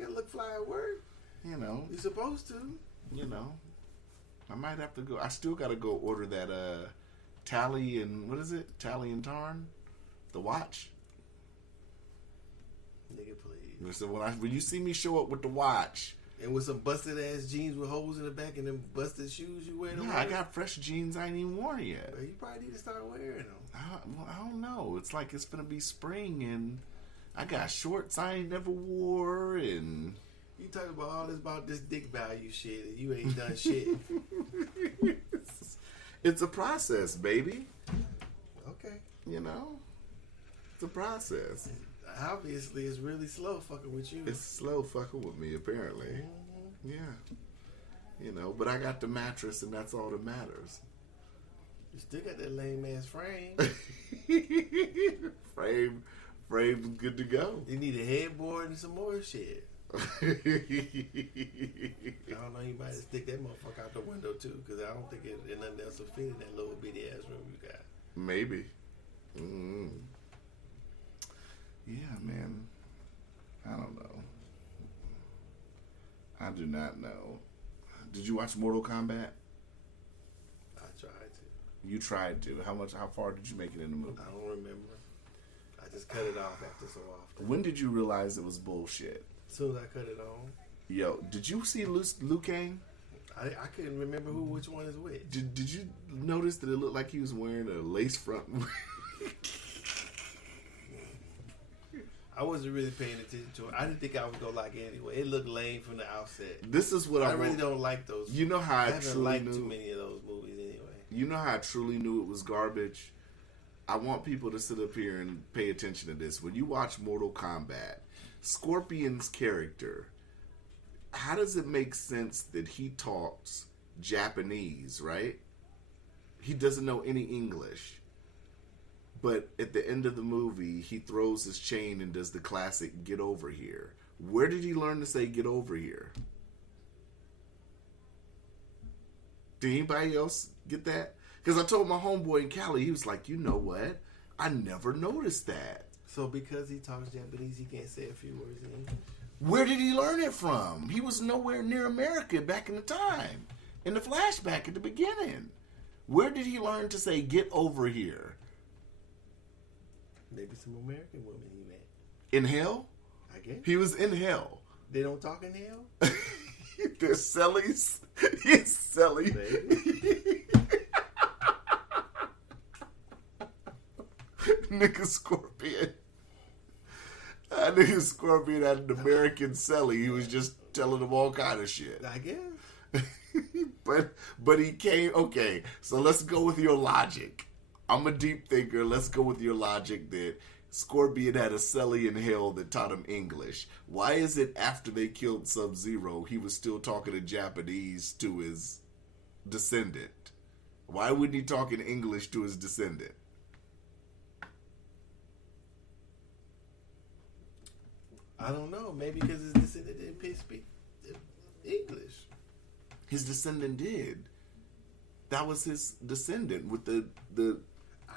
gotta look fly at work. You know, You're supposed to. you know, I might have to go. I still got to go order that Tally and what is it? Tally and Tarn, the watch. Nigga, please. So when you see me show up with the watch, And with some busted ass jeans with holes in the back and them busted shoes you wear. I got fresh jeans I ain't even worn yet. Well, you probably need to start wearing them. I don't know. It's like it's gonna be spring and I got shorts I ain't never wore and. You talking about all this about this dick value shit and you ain't done shit. It's a process, baby. Okay. You know? It's a process. Obviously, it's really slow fucking with you. It's slow fucking with me, apparently. Mm-hmm. Yeah. You know, but I got the mattress and that's all that matters. You still got that lame ass frame. Frame's good to go. You need a headboard and some more shit. I don't know, you might stick that motherfucker out the window too, because I don't think it nothing else will fit in that little bitty ass room you got. Maybe. Mm-hmm. Yeah, man. I don't know. I do not know. Did you watch Mortal Kombat? I tried to. You tried to. How far did you make it in the movie? I don't remember. I just cut it off after so often. When did you realize it was bullshit? As soon as I cut it on. Yo, did you see Liu Kang? I couldn't remember which one is which. Did you notice that it looked like he was wearing a lace front? I wasn't really paying attention to it. I didn't think I was gonna like it anyway. It looked lame from the outset. This is what I really don't like those. You know how I haven't truly liked knew. too many of those movies anyway. You know how I truly knew it was garbage? I want people to sit up here and pay attention to this. When you watch Mortal Kombat, Scorpion's character, how does it make sense that he talks Japanese, right? He doesn't know any English. But at the end of the movie, he throws his chain and does the classic "get over here." Where did he learn to say "get over here"? Did anybody else get that? Because I told my homeboy in Cali, he was like, you know what? I never noticed that. So because he talks Japanese, he can't say a few words in English? Where did he learn it from? He was nowhere near America back in the time. In the flashback at the beginning. Where did he learn to say, "get over here"? Maybe some American women he met. In hell? I guess. He was in hell. They don't talk in hell? They're Sellies. He's Selly. Nigga Scorpion. Nigga Scorpion had an American Selly. He was just telling them all kind of shit. I guess. But he came. Okay, so let's go with your logic. I'm a deep thinker. Let's go with your logic that Scorpion had a Selly in hell that taught him English. Why is it after they killed Sub-Zero, he was still talking in Japanese to his descendant? Why wouldn't he talk in English to his descendant? I don't know. Maybe because his descendant didn't speak English. His descendant did. That was his descendant with the.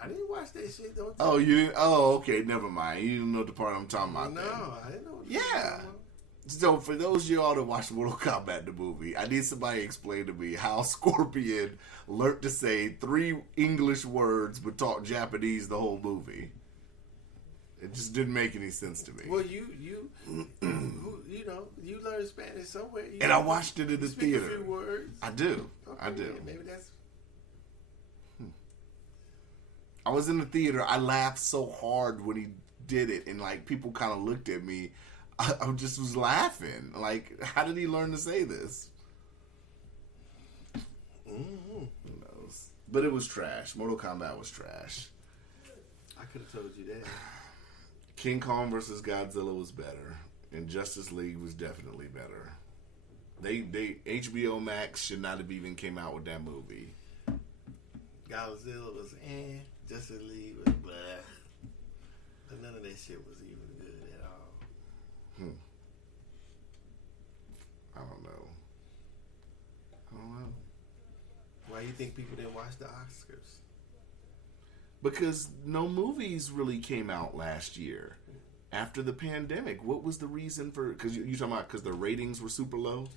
I didn't watch that shit. Don't Oh, you didn't? Oh, okay. Never mind. You didn't know the part I'm talking about. No, then. I didn't know. Yeah. So for those of y'all that watch Mortal Kombat the movie, I need somebody to explain to me how Scorpion learned to say 3 English words but talk Japanese the whole movie. It just didn't make any sense to me. Well, you know, you learned Spanish somewhere. And I watched it in the speak theater. A few words. I do. Okay, I do. yeah, maybe that's. I was in the theater. I laughed so hard when he did it, and like people kind of looked at me. I just was laughing. Like, how did he learn to say this? Mm-hmm. Who knows? But it was trash. Mortal Kombat was trash. I could have told you that. King Kong versus Godzilla was better, and Justice League was definitely better. They HBO Max should not have even came out with that movie. Godzilla was Justice League was blah. But none of that shit was even good at all. I don't know. think people didn't watch the Oscars? Because no movies really came out last year after the pandemic. What was the reason for? Because you talking about because the ratings were super low.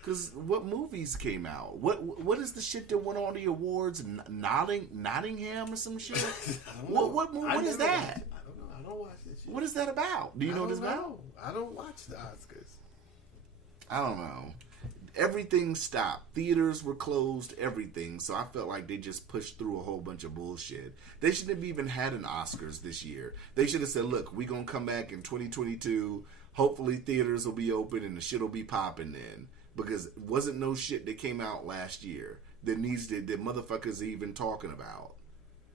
Because what movies came out? What is the shit that went on the awards? Nottingham or some shit? What is that? I don't know. I don't watch this shit. What is that about? Do you know what it's about? I don't watch the Oscars. I don't know. Everything stopped. Theaters were closed. Everything. So I felt like they just pushed through a whole bunch of bullshit. They shouldn't have even had an Oscars this year. They should have said, "Look, we gonna come back in 2022. Hopefully theaters will be open and the shit will be popping then." Because it wasn't no shit that came out last year that motherfuckers are even talking about.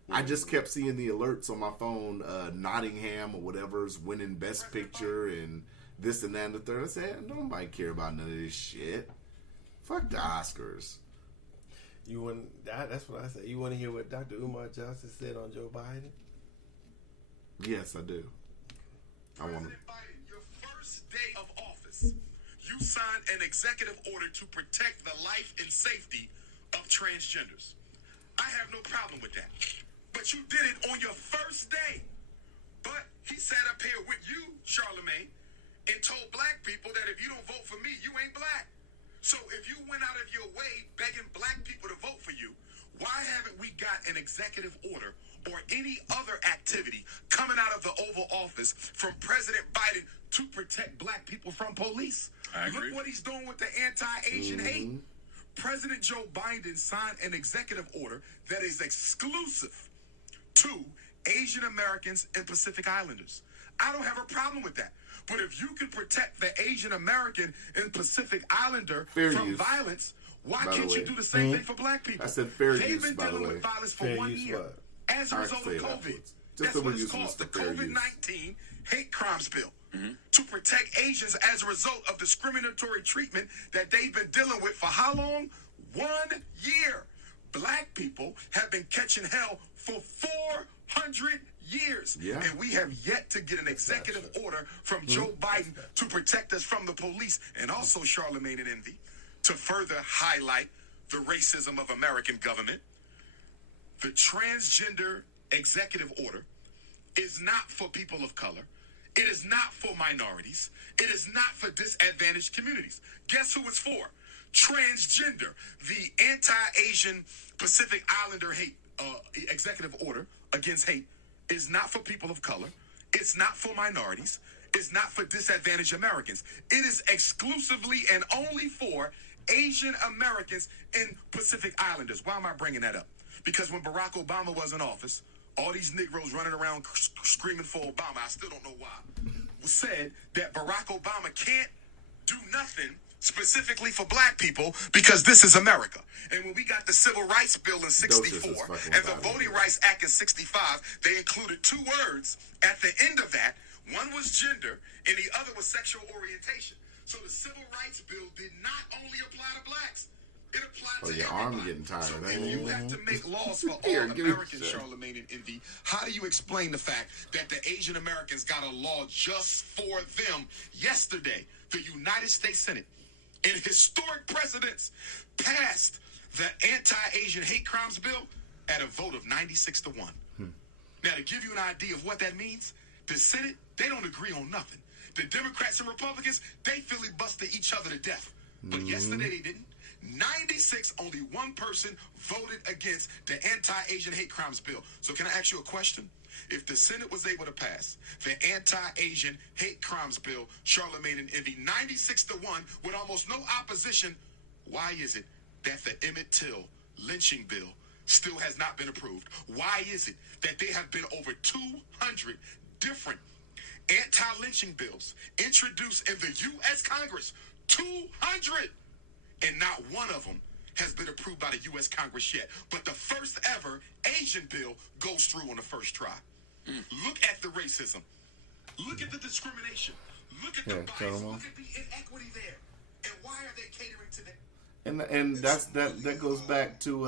I just kept seeing the alerts on my phone. Nottingham or whatever is winning Best Picture and this and that and the third. I said, nobody care about none of this shit. Fuck the Oscars. That's what I said. You want to hear what Dr. Umar Johnson said on Joe Biden? Yes, I do. President Biden, your first day of office, you signed an executive order to protect the life and safety of transgenders. I have no problem with that. But you did it on your first day. But he sat up here with you, Charlemagne, and told black people that if you don't vote for me, you ain't black. So if you went out of your way begging black people to vote for you, why haven't we got an executive order or any other activity coming out of the Oval Office from President Biden to protect black people from police? I agree. Look what he's doing with the anti-Asian hate. President Joe Biden signed an executive order that is exclusive to Asian Americans and Pacific Islanders. I don't have a problem with that. But if you can protect the Asian American and Pacific Islander from violence, why can't you do the same thing for black people? I said fair use, They've been by the dealing way. with violence for Fair 1 use year what? as a I result of say that COVID. once. That's Just what the it's use called, the for fair use. COVID-19 hate crimes bill. To protect Asians as a result of discriminatory treatment that they've been dealing with for how long? 1 year. Black people have been catching hell for 400 years. Yeah. And we have yet to get an executive order from Joe Biden to protect us from the police, and also Charlemagne and Envy, to further highlight the racism of American government. The transgender executive order is not for people of color. It is not for minorities. It is not for disadvantaged communities. Guess who it's for? Transgender. The anti-Asian Pacific Islander hate executive order against hate is not for people of color. It's not for minorities. It's not for disadvantaged Americans. It is exclusively and only for Asian Americans and Pacific Islanders. Why am I bringing that up? Because when Barack Obama was in office, all these Negroes running around screaming for Obama, I still don't know why, said that Barack Obama can't do nothing specifically for black people because this is America. And when we got the Civil Rights Bill in 64 and the Voting Rights Act in 65, they included 2 words at the end of that. One was gender and the other was sexual orientation. So the Civil Rights Bill did not only apply to blacks. It applied to your everybody. arm getting tired. So if you have to make laws for all Americans, Charlemagne and Envy, how do you explain the fact that the Asian Americans got a law just for them yesterday? The United States Senate, in historic precedents, passed the anti-Asian hate crimes bill at a vote of 96-1. Now, to give you an idea of what that means, the Senate, they don't agree on nothing. The Democrats and Republicans, they filibuster each other to death. But yesterday they didn't. 96, only one person voted against the anti-Asian hate crimes bill. So can I ask you a question? If the Senate was able to pass the anti-Asian hate crimes bill, Charlemagne and Envy, 96-1 with almost no opposition, why is it that the Emmett Till lynching bill still has not been approved? Why is it that there have been over 200 different anti-lynching bills introduced in the U.S. Congress? 200! And not one of them has been approved by the U.S. Congress yet. But the first ever Asian bill goes through on the first try. Look at the racism. Look at the discrimination. Look at the bias. Look at the inequity there. And why are they catering to that? And that goes back to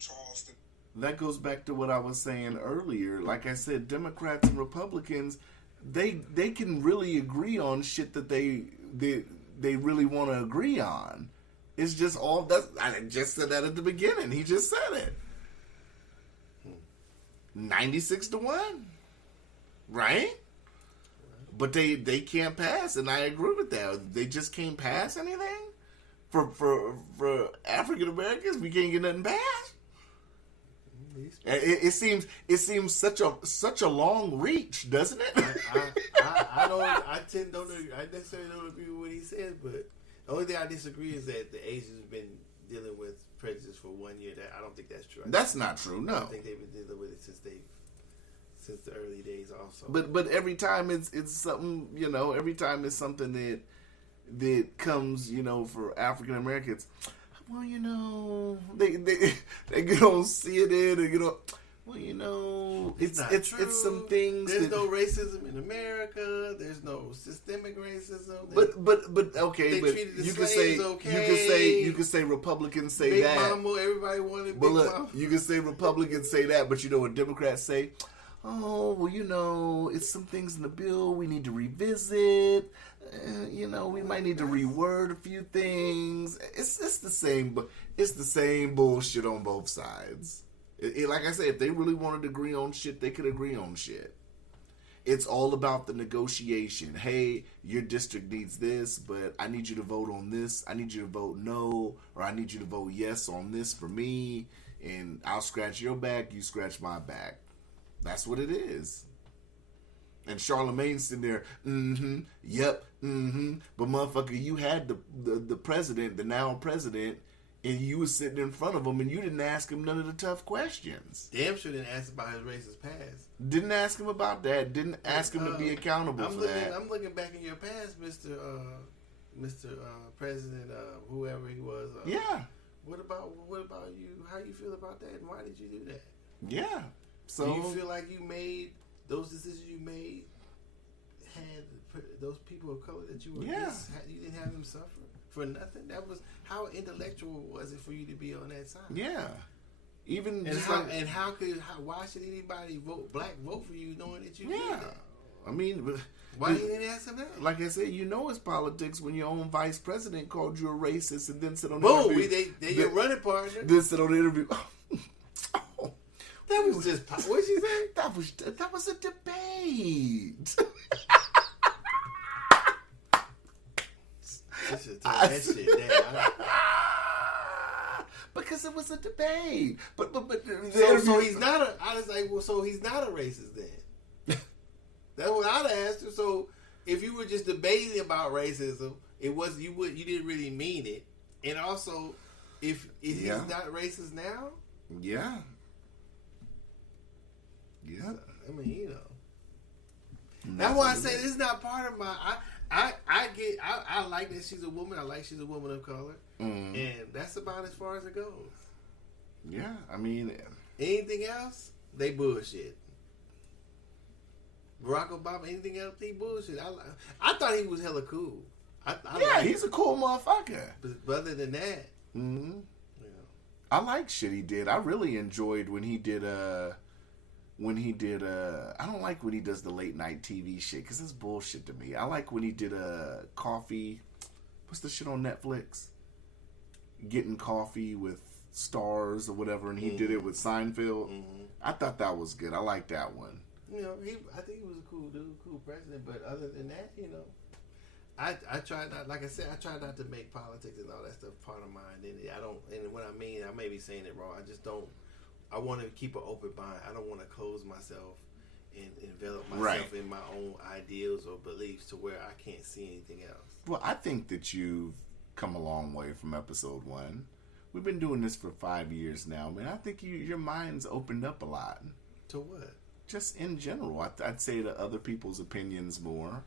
Charleston. that goes back to what I was saying earlier. Like I said, Democrats and Republicans, they can really agree on shit that they really want to agree on. It's just all that's. I just said that at the beginning. He just said it. 96-1, right? But they can't pass, and I agree with that. They just can't pass anything for African Americans. We can't get nothing passed. It seems such a long reach, doesn't it? I necessarily don't agree with what he says, but the only thing I disagree is that the Asians have been dealing with prejudice for 1 year. That I don't think that's true. That's not true. No, I think they've been dealing with it since the early days also. But every time it's something, every time it's something that comes, for African Americans. Well, they don't see it in, and it's some things. There's no racism in America. There's no systemic racism. But okay, but you can say Republicans say Big that. Mama, everybody wanted But Big look, Mama. you can say Republicans say that, but you know what Democrats say? Oh, well, it's some things in the bill we need to revisit. We might need to reword a few things. It's the same, but it's the same bullshit on both sides. Like I said, if they really wanted to agree on shit, they could agree on shit. It's all about the negotiation. Hey, your district needs this, but I need you to vote on this. I need you to vote no, or I need you to vote yes on this for me, and I'll scratch your back, you scratch my back. That's what it is. And Charlemagne's sitting there, yep, but motherfucker, you had the president, the now president, and you was sitting in front of him, and you didn't ask him none of the tough questions. Damn sure didn't ask about his racist past. Didn't ask him about that. Didn't ask him to be accountable for that. I'm looking back in your past, Mr. President, whoever he was. Yeah. What about you? How you feel about that, and why did you do that? Yeah. So do you feel like you made those decisions you made had those people of color that you were against, you didn't have them suffer for nothing? That was how intellectual was it for you to be on that side? Yeah. Even and just why should anybody vote for you knowing that you did that? I mean, why you didn't ask them that? Like I said, it's politics when your own vice president called you a racist and then sit on the interview. They your running partner. Then sit on the interview. That was just what she say? That was a debate. Because it was a debate. But so he's not a. I was like, well, so he's not a racist then. That's what I'd asked him. So if you were just debating about racism, it was you didn't really mean it. And also, if he's not racist now, yeah. I mean, that's why I say this is not part of my. I like that she's a woman. I like she's a woman of color, and that's about as far as it goes. Yeah, I mean, anything else, they bullshit. Barack Obama, anything else, he bullshit. I thought he was hella cool. He's a cool motherfucker. But other than that, I like shit he did. I really enjoyed when he did. I don't like when he does the late night TV shit because it's bullshit to me. I like when he did coffee. What's the shit on Netflix? Getting coffee with stars or whatever, and he did it with Seinfeld. I thought that was good. I like that one. I think he was a cool dude, cool president. But other than that, I try not. Like I said, I try not to make politics and all that stuff part of mine. And I don't. And what I mean, I may be saying it wrong. I just don't. I want to keep an open mind. I don't want to close myself and envelop myself in my own ideals or beliefs to where I can't see anything else. Well, I think that you've come a long way from episode 1. We've been doing this for 5 years now, man. I think your mind's opened up a lot. To what? Just in general. I'd say to other people's opinions more.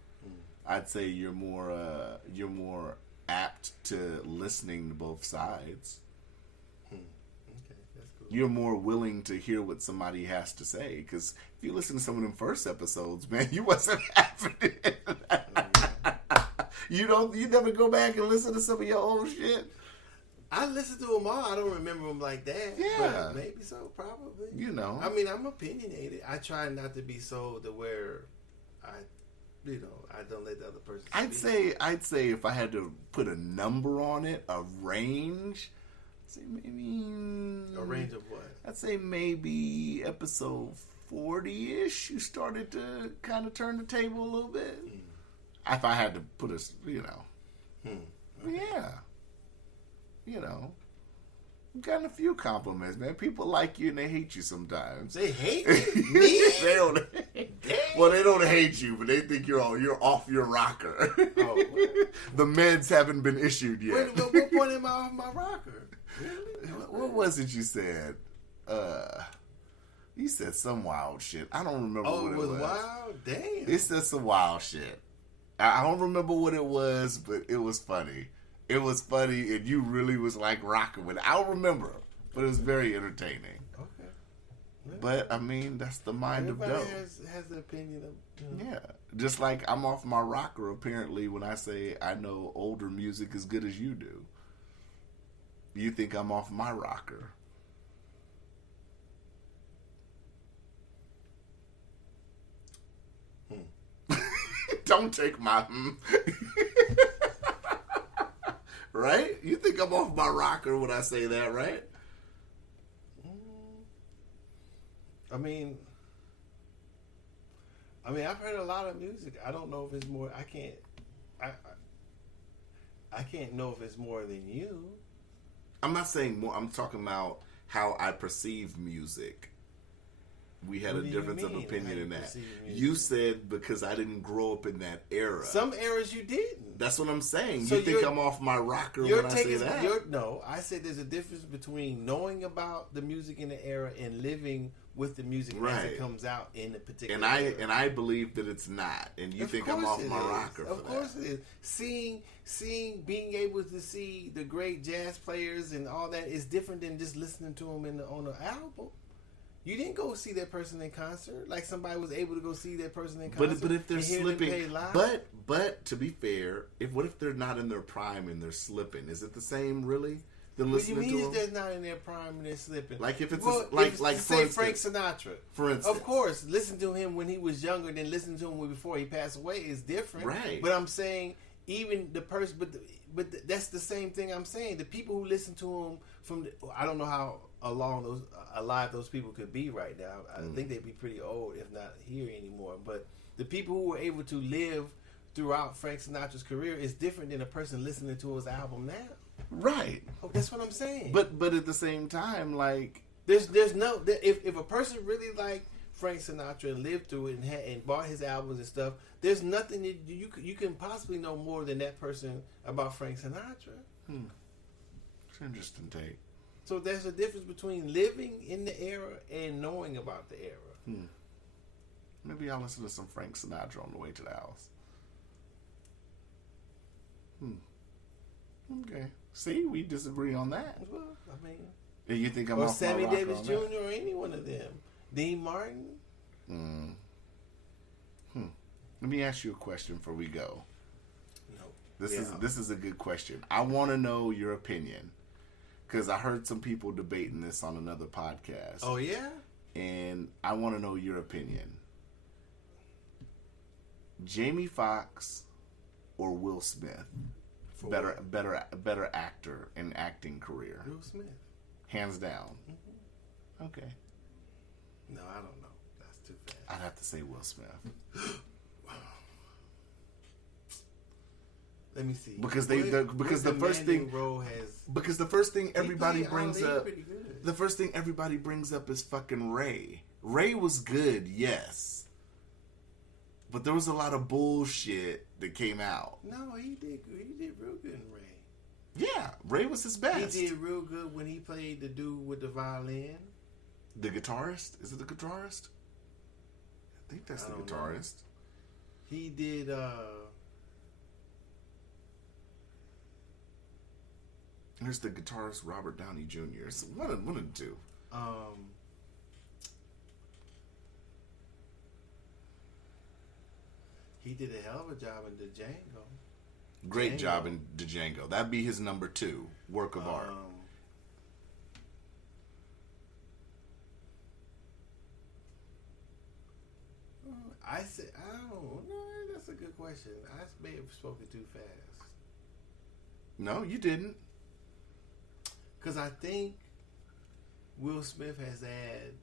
I'd say you're more apt to listening to both sides. You're more willing to hear what somebody has to say. Because if you listen to some of them first episodes, man, you wasn't having it. You never go back and listen to some of your old shit. I listen to them all. I don't remember them like that. Yeah. But maybe so, probably. You know. I mean, I'm opinionated. I try not to be so to where I don't let the other person I'd say if I had to put a number on it, a range, I'd say maybe a range of what? I'd say maybe episode 40-ish. You started to kind of turn the table a little bit. If I had to put a, yeah, you got a few compliments, man. People like you and they hate you sometimes. They hate me? They don't. Well, they don't hate you, but they think you're off your rocker. Oh, the meds haven't been issued yet. Wait, what point am I off my rocker? Really? What was it you said? You said some wild shit. I don't remember what it was. Oh, it was wild? Damn. It said some wild shit. I don't remember what it was, but it was funny. It was funny, and you really was like rocking with it. I don't remember, but it was very entertaining. Okay. Yeah. But, I mean, that's the mind Everybody of dope. has the opinion of... Yeah. Just like I'm off my rocker, apparently, when I say I know older music as good as you do. You think I'm off my rocker. Don't take my right? You think I'm off my rocker when I say that, right? I mean, I've heard a lot of music. I don't know if it's more. I can't know if it's more than you. I'm not saying more. I'm talking about how I perceive music. We had a difference of opinion in that. You said because I didn't grow up in that era. Some eras you didn't. That's what I'm saying. So you think I'm off my rocker when I say that? No, I said there's a difference between knowing about the music in the era and living with the music as it comes out in the particular era. And I believe that it's not. And you think I'm off my rocker for that. Of course it is. Being able to see the great jazz players and all that is different than just listening to them on an album. You didn't go see that person in concert like somebody was able to go see that person in concert. But if they're slipping, but to be fair, what if they're not in their prime and they're slipping? Is it the same really? Than What do you listening mean to if them? they're not in their prime and they're slipping? Like if it's say Frank Sinatra, for instance, of course, listen to him when he was younger than listen to him before he passed away is different, right? But I'm saying even the person, but that's the same thing I'm saying. The people who listen to him I don't know how alive those people could be right now. I think they'd be pretty old if not here anymore. But the people who were able to live throughout Frank Sinatra's career is different than a person listening to his album now. Right. Oh, that's what I'm saying. But at the same time, like there's no if a person really liked Frank Sinatra and lived through it and bought his albums and stuff, there's nothing that you can possibly know more than that person about Frank Sinatra. It's an interesting take. So there's a difference between living in the era and knowing about the era. Maybe I'll listen to some Frank Sinatra on the way to the house. Okay. See, we disagree on that. Well, I mean, and you think I'm or off Sammy my rocker Davis on Jr. that? or any one of them, Dean Martin. Let me ask you a question before we go. No. This is a good question. I want to know your opinion because I heard some people debating this on another podcast. Oh yeah. And I want to know your opinion. Jamie Foxx or Will Smith? Better actor and acting career. Will Smith. Hands down. Mm-hmm. Okay. No, I don't know. That's too fast. I'd have to say Will Smith. Let me see. Because the first thing everybody brings up is fucking Ray. Ray was good, yes. But there was a lot of bullshit that came out. No, he did real good in Ray. Yeah, Ray was his best. He did real good when he played the dude with the violin. The guitarist? Is it the guitarist? I think that's the guitarist. Know. He did There's the guitarist Robert Downey Jr. It's one of the two. He did a hell of a job in the Django. Great job in Django. That'd be his number 2 work of art. I don't know. That's a question. I may have spoken too fast. No, you didn't. Because I think Will Smith has had.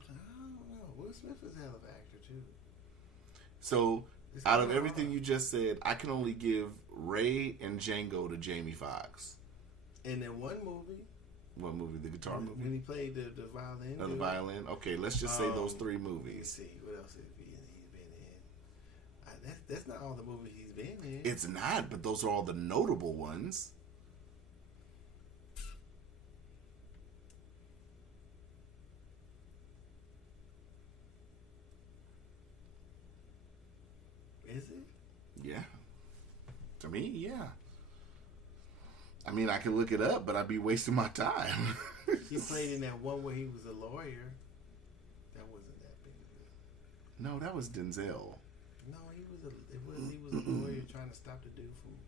I don't know. Will Smith is a hell of an actor too. So, out of everything you just said, I can only give Ray and Django to Jamie Foxx. And then one movie. What movie? The guitar movie? When he played the violin. Oh, the violin? Okay, let's just say those 3 movies. Let me see. What else has he's been in? That's not all the movies he's been in. It's not, but those are all the notable ones. Is it? Yeah. To me, yeah. I mean, I could look it up, but I'd be wasting my time. He played in that one where he was a lawyer. That wasn't that big of a... No, that was Denzel. No, he was a lawyer trying to stop the dude from...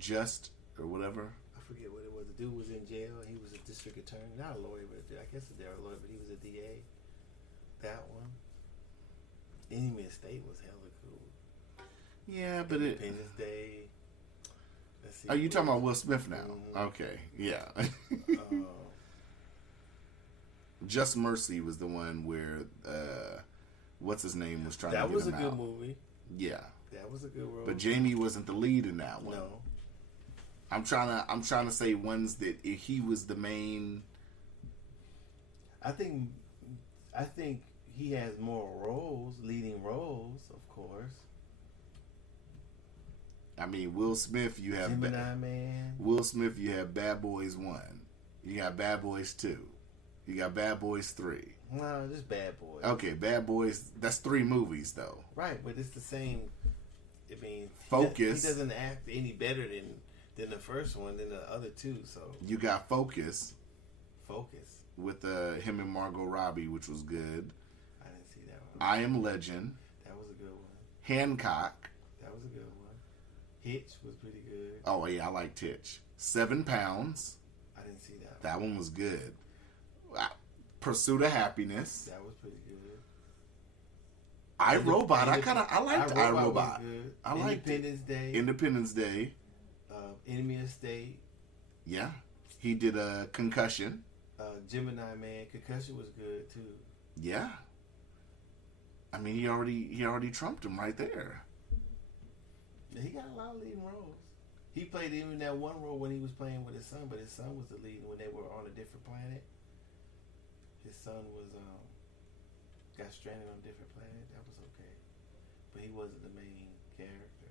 Just, or whatever. I forget what it was. The dude was in jail. He was a district attorney. Not a lawyer, but I guess a lawyer, but he was a DA. That one. Enemy of State was hella cool. Yeah, but Independence Day. Let's see. Are you talking about Will Smith now? Mm-hmm. Okay, yeah. Just Mercy was the one where what's his name was trying to get him out. That was a good movie. Yeah, that was a good role. but Jamie wasn't the lead in that one. No, I'm trying to say ones that if he was the main. I think he has more roles, leading roles, of course. I mean, Will Smith, you have Gemini Man. Will Smith, you have Bad Boys 1. You got Bad Boys 2. You got Bad Boys 3. No, just Bad Boys. Okay, Bad Boys. That's 3 movies though. Right, but it's the same. I mean, Focus. He doesn't act any better than the first one than the other 2. So you got Focus with him and Margot Robbie, which was good. I didn't see that one. I Am Legend. That was a good one. Hancock. That was a good one. Hitch was pretty good. Oh yeah, I liked Hitch. 7 Pounds. I didn't see that one. That one was good. Pursuit of Happiness. That was pretty good. iRobot. I liked iRobot. I liked Independence Day. Enemy of State. Yeah, he did a Concussion. Gemini Man. Concussion was good too. Yeah. I mean, he already trumped him right there. Yeah, he got a lot of leading roles. He played even that one role when he was playing with his son, but his son was the lead when they were on a different planet. His son was got stranded on a different planet. That was okay, but he wasn't the main character.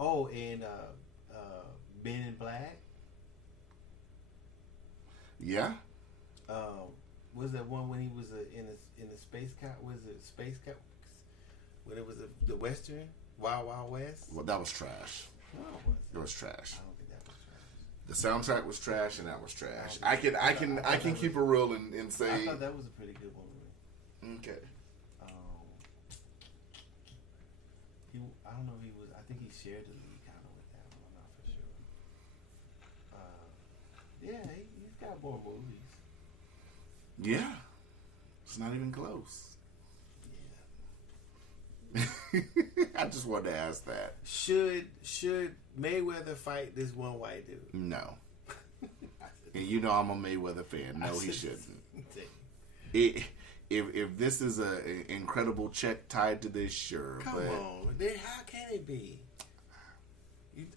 Oh, and Men in Black. Yeah. Was that one when he was in a space cat? Was it space cat? When it was the Western Wild Wild West. Well, that was trash. No, it wasn't. It was trash. I don't think that was trash. The soundtrack was trash, and that was trash. I can keep it real and say. I thought that was a pretty good one. Okay. I don't know if he was. I think he shared the lead kind of with that one. I'm not for sure. Yeah, he's got more movies. Yeah, it's not even close. Yeah. I just wanted to ask that. Should Mayweather fight this one white dude? No. And you know I'm a Mayweather fan. No, he shouldn't. If this is an incredible check tied to this, sure. Come on, then how can it be?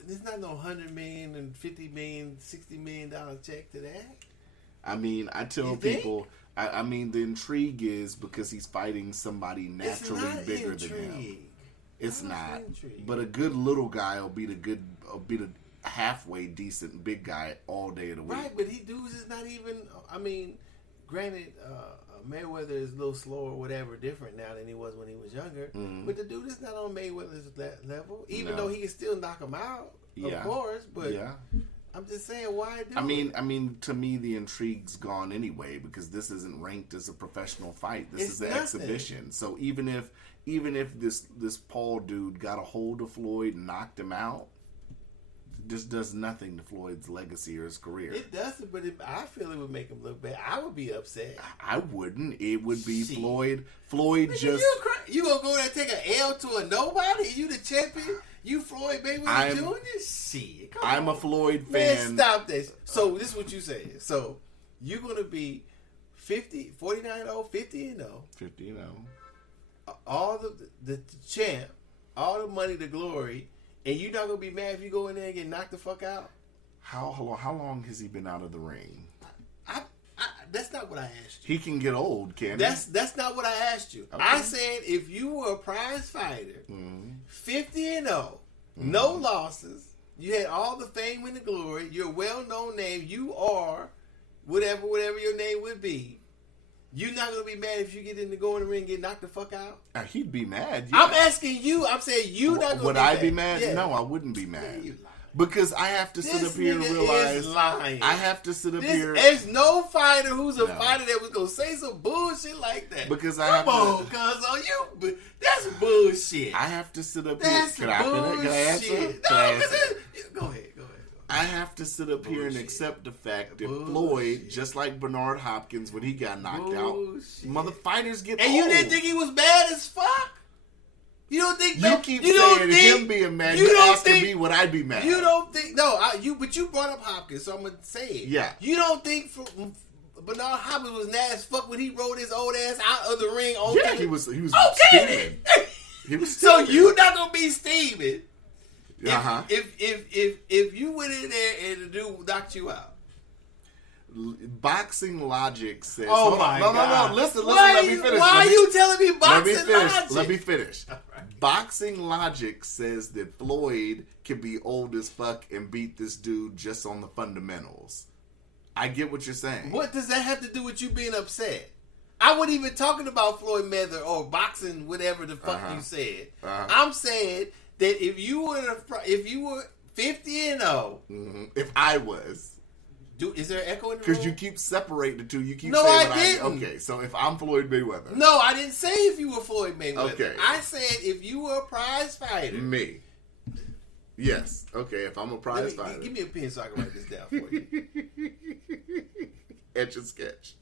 There's not no $100 million and $50 million, $60 million check to that. I mean, I tell people. I mean, the intrigue is because he's fighting somebody naturally bigger than him. It's not. But a good little guy will beat a halfway decent big guy all day of the week. Right, but dudes is not even. I mean, granted, Mayweather is a little slower, whatever, different now than he was when he was younger. Mm-hmm. But the dude is not on Mayweather's level, even though he can still knock him out, of course. But I'm just saying, why do it? I mean, to me, the intrigue's gone anyway because this isn't ranked as a professional fight. This is an exhibition. So even if this Paul dude got a hold of Floyd and knocked him out, just does nothing to Floyd's legacy or his career. It doesn't, but I feel it would make him look bad. I would be upset. I wouldn't. It would be Shit. Floyd Nigga, just... You gonna go there and take an L to a nobody? You the champion? You Floyd Mayweather Jr.? Shit, come I'm on. a Floyd fan. Man, stop this. So this is what you saying. So you're gonna be 49-0, 50-0. 50, All the champ, all the money, the glory, and you're not gonna be mad if you go in there and get knocked the fuck out? How long has he been out of the ring? That's not what I asked you. He can get old, can he? That's not what I asked you. Okay. I said if you were a prize fighter, 50-0, no losses, you had all the fame and the glory, you're a well-known name, you are whatever your name would be. You're not gonna be mad if you get in the go in the ring and get knocked the fuck out? He'd be mad. Yeah. I'm asking you. I'm saying you not gonna Would be I mad. be mad? Yeah. No, I wouldn't be mad. You lying. Because I have to sit This up here and nigga realize is lying. I have to sit up here. There's no fighter who's a No. fighter that was gonna say some bullshit like that. Because I have Come on, to. Cuzzo, that's bullshit. I have to sit up That's here. Can I answer? bullshit. Can I No, answer? go ahead. I have to sit up here and accept the fact that Floyd, just like Bernard Hopkins when he got knocked out, mother fighters get And old. you didn't think he was bad as fuck? You don't think You keep saying him being mad. You asking me would I be mad? You don't think but you brought up Hopkins, so I'm gonna say it. Yeah. You don't think Bernard Hopkins was nasty as fuck when he rode his old ass out of the ring on Yeah, TV? he was Okay, steaming. then. He was So steaming. you not gonna be steaming Uh-huh. if you went in there and the dude knocked you out. Boxing logic says. Oh hold my on. God! No. Listen. Why Let me finish. Why are you telling me Let boxing me finish. logic? Let me finish. Boxing logic says that Floyd can be old as fuck and beat this dude just on the fundamentals. I get what you're saying. What does that have to do with you being upset? I wasn't even talking about Floyd Mayweather or boxing, whatever the fuck you said. I'm saying that if you were 50-0, if I was. Is there an echo in the room? Because you keep separating the two. You keep No, saying I didn't. Okay, so if I'm Floyd Mayweather. No, I didn't say if you were Floyd Mayweather. Okay. I said if you were a prize fighter. Me. Yes. Okay, if I'm a prize fighter. Give me a pen so I can write this down for you. Etch and sketch.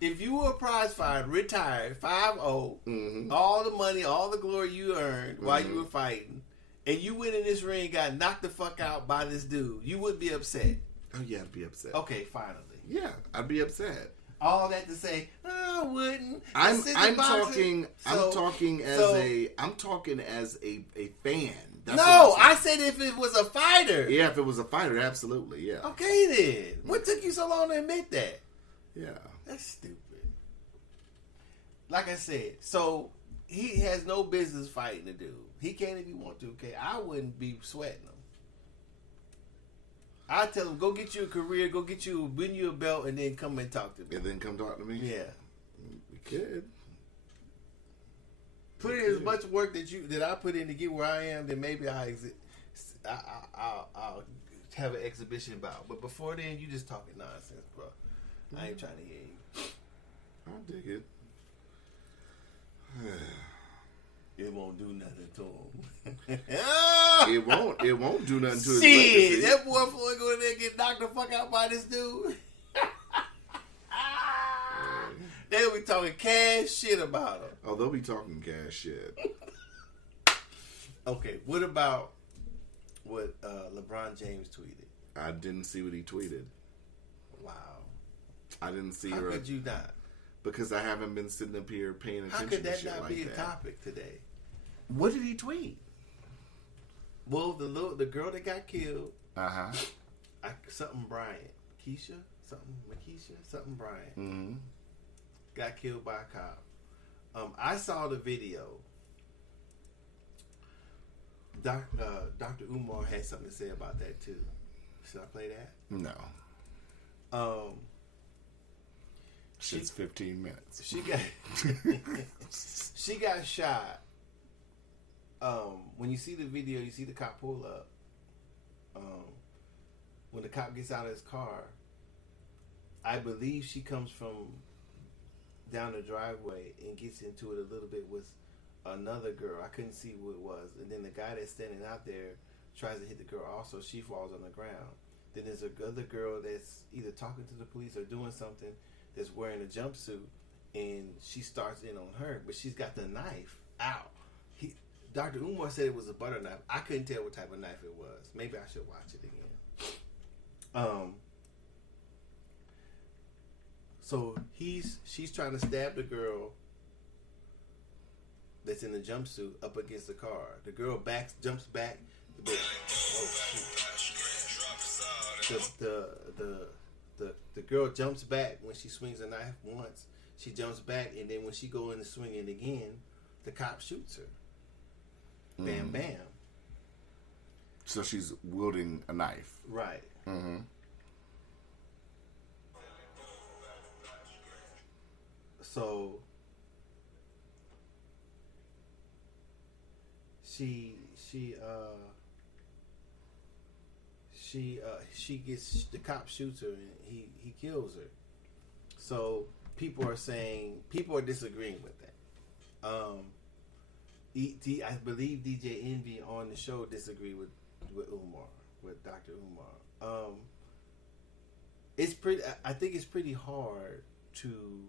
If you were a prize fighter, retired, 5-0, all the money, all the glory you earned while you were fighting, and you went in this ring and got knocked the fuck out by this dude, you would be upset. Oh yeah, I'd be upset. Okay, finally. Yeah, I'd be upset. All that to say, I wouldn't. I'm boxing. talking as a fan. That's no, what I'm I said if it was a fighter. Yeah, if it was a fighter, absolutely, yeah. Okay then. What took you so long to admit that? Yeah. That's stupid. Like I said, so he has no business fighting the dude. He can't if he want to. Okay, I wouldn't be sweating him. I tell him, go get you a career, win you a belt, and then come and talk to me. And then come talk to me? Yeah. We could. Put in as much work that I put in to get where I am, then maybe I'll have an exhibition about. But before then, you just talking nonsense, bro. I ain't trying to hear you. I dig it. It won't do nothing to him. It won't do nothing to his Shit, legacy. that boy Floyd go in there and get knocked the fuck out by this dude. They'll be talking cash shit about him. Oh, they'll be talking cash shit. Okay, what about what LeBron James tweeted? I didn't see what he tweeted. Wow. I didn't see How her. could you not? Because I haven't been sitting up here paying attention How could to that shit not like be a that. topic today? What did he tweet? Well, the girl that got killed, Uh-huh. something Bryant, something Bryant, Mm-hmm. got killed by a cop. I saw the video. Dr. Umar had something to say about that too. Should I play that? No. Shit's 15 minutes. She got shot. When you see the video, you see the cop pull up. When the cop gets out of his car, I believe she comes from down the driveway and gets into it a little bit with another girl. I couldn't see who it was. And then the guy that's standing out there tries to hit the girl. Also, she falls on the ground. Then there's another girl that's either talking to the police or doing something that's wearing a jumpsuit, and she starts in on her, but she's got the knife out. Dr. Umar said it was a butter knife. I couldn't tell what type of knife it was. Maybe I should watch it again. So she's trying to stab the girl that's in the jumpsuit up against the car. The girl jumps back. The girl jumps back when she swings a knife once. She jumps back, and then when she go in to swing it again, the cop shoots her. Bam, bam. So she's wielding a knife. Right. Mm-hmm. So she gets, the cop shoots her and he kills her. So people are disagreeing with that. I believe DJ Envy on the show disagreed with Dr. Umar. I think it's pretty hard to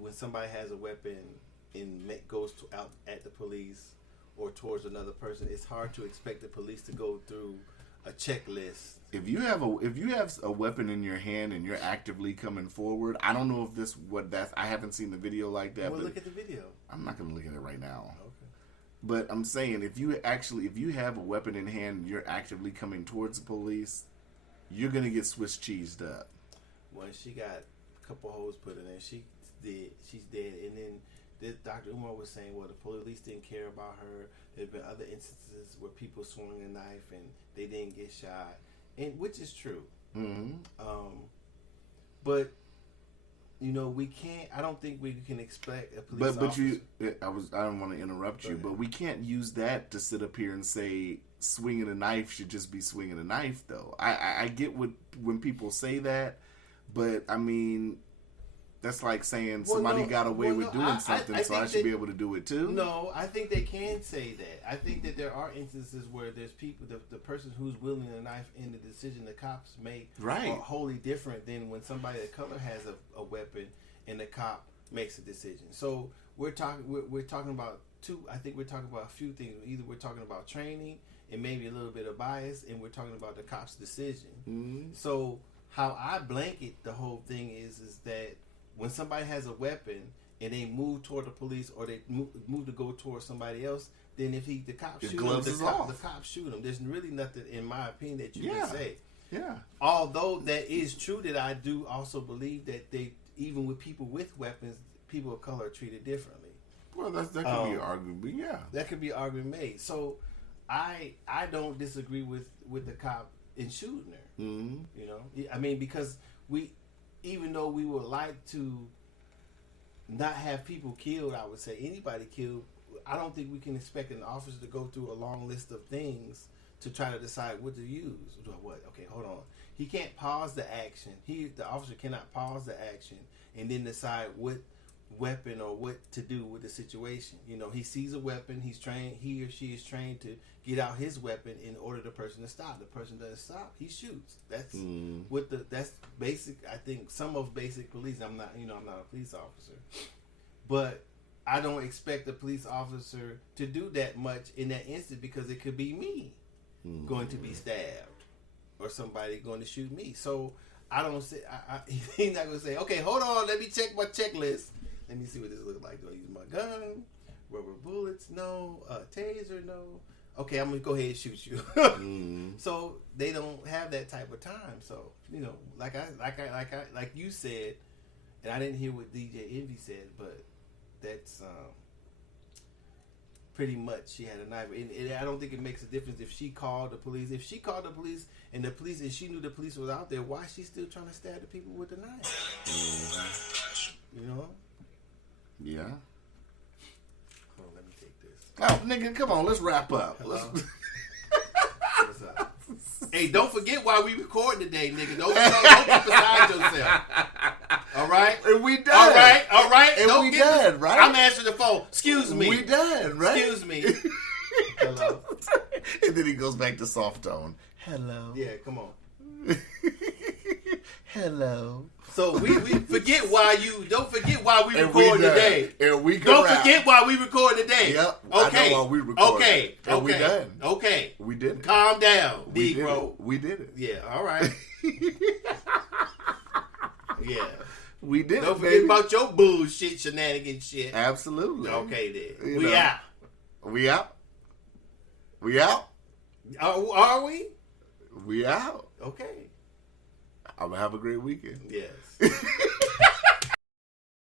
when somebody has a weapon and goes out at the police or towards another person. It's hard to expect the police to go through a checklist. If you have a weapon in your hand and you're actively coming forward, I don't know if I haven't seen the video like that. Well, but look at the video. I'm not going to look at it right now. Okay. But I'm saying if you have a weapon in hand and you're actively coming towards the police, you're going to get Swiss cheesed up. When she got a couple holes put in there, she's dead. And then Dr. Umar was saying, well, the police didn't care about her. There's been other instances where people swung a knife and they didn't get shot, and which is true. Mm-hmm. But we can't. I don't think we can expect a police officer. I don't want to interrupt you, but we can't use that to sit up here and say swinging a knife should just be swinging a knife. Though I get when people say that, but I mean, that's like saying somebody got away with doing something, so I should be able to do it too. No, I think they can say that. I think that there are instances where there's people, the person who's wielding a knife in the decision the cops make are wholly different than when somebody of color has a weapon and the cop makes a decision. So we're talking about two. I think we're talking about a few things. Either we're talking about training and maybe a little bit of bias, and we're talking about the cop's decision. Mm-hmm. So how I blanket the whole thing is that when somebody has a weapon and they move toward the police or they move to go towards somebody else, then if the cop shoot him, the cop shoot him. There's really nothing, in my opinion, that you can say. Yeah. Although that is true, that I do also believe that even with people with weapons, people of color are treated differently. Well, that could be an argument, yeah. That could be an argument made. So I don't disagree with the cop in shooting her. Mm-hmm. I mean, because even though we would like to not have people killed, I would say anybody killed, I don't think we can expect an officer to go through a long list of things to try to decide what to use. What? Okay, hold on. He can't pause the action. The officer cannot pause the action and then decide what weapon or what to do with the situation. He sees a weapon. He or she is trained to get out his weapon in order the person to stop. The person doesn't stop, he shoots. That's that's basic. I think some of basic police. I'm not a police officer, but I don't expect a police officer to do that much in that instant because it could be me going to be stabbed or somebody going to shoot me. So I don't say he's not going to say, okay, hold on, let me check my checklist. Let me see what this looks like. Do I use my gun? Rubber bullets? No. Taser? No. Okay, I'm gonna go ahead and shoot you. So they don't have that type of time. So like you said, and I didn't hear what DJ Envy said, but that's pretty much she had a knife. And I don't think it makes a difference if she called the police. If she called the police and she knew the police was out there, why is she still trying to stab the people with the knife? Yeah. Hold on, let me take this. Oh, nigga, come on, let's wrap up. What's up? Hey, don't forget why we recording today, nigga. Don't get beside yourself. All right? And we done. All right. And don't we done, right? I'm answering the phone. Excuse me. We done, right? Excuse me. Hello. And then he goes back to soft tone. Hello. Yeah, come on. Hello. So we forget why don't forget why we And record we done. today. And we Don't rap. forget why we record today. Yep. Okay. I know why we recorded. Okay. And we done. Okay. We did it. Calm down, We did Negro. it. We did it. Yeah. All right. Yeah. We did Don't it, forget baby. about your bullshit, shenanigans shit. Absolutely. Okay then. You We know. out. We out. We out. Are we? We out. Okay. I'm gonna have a great weekend. Yes.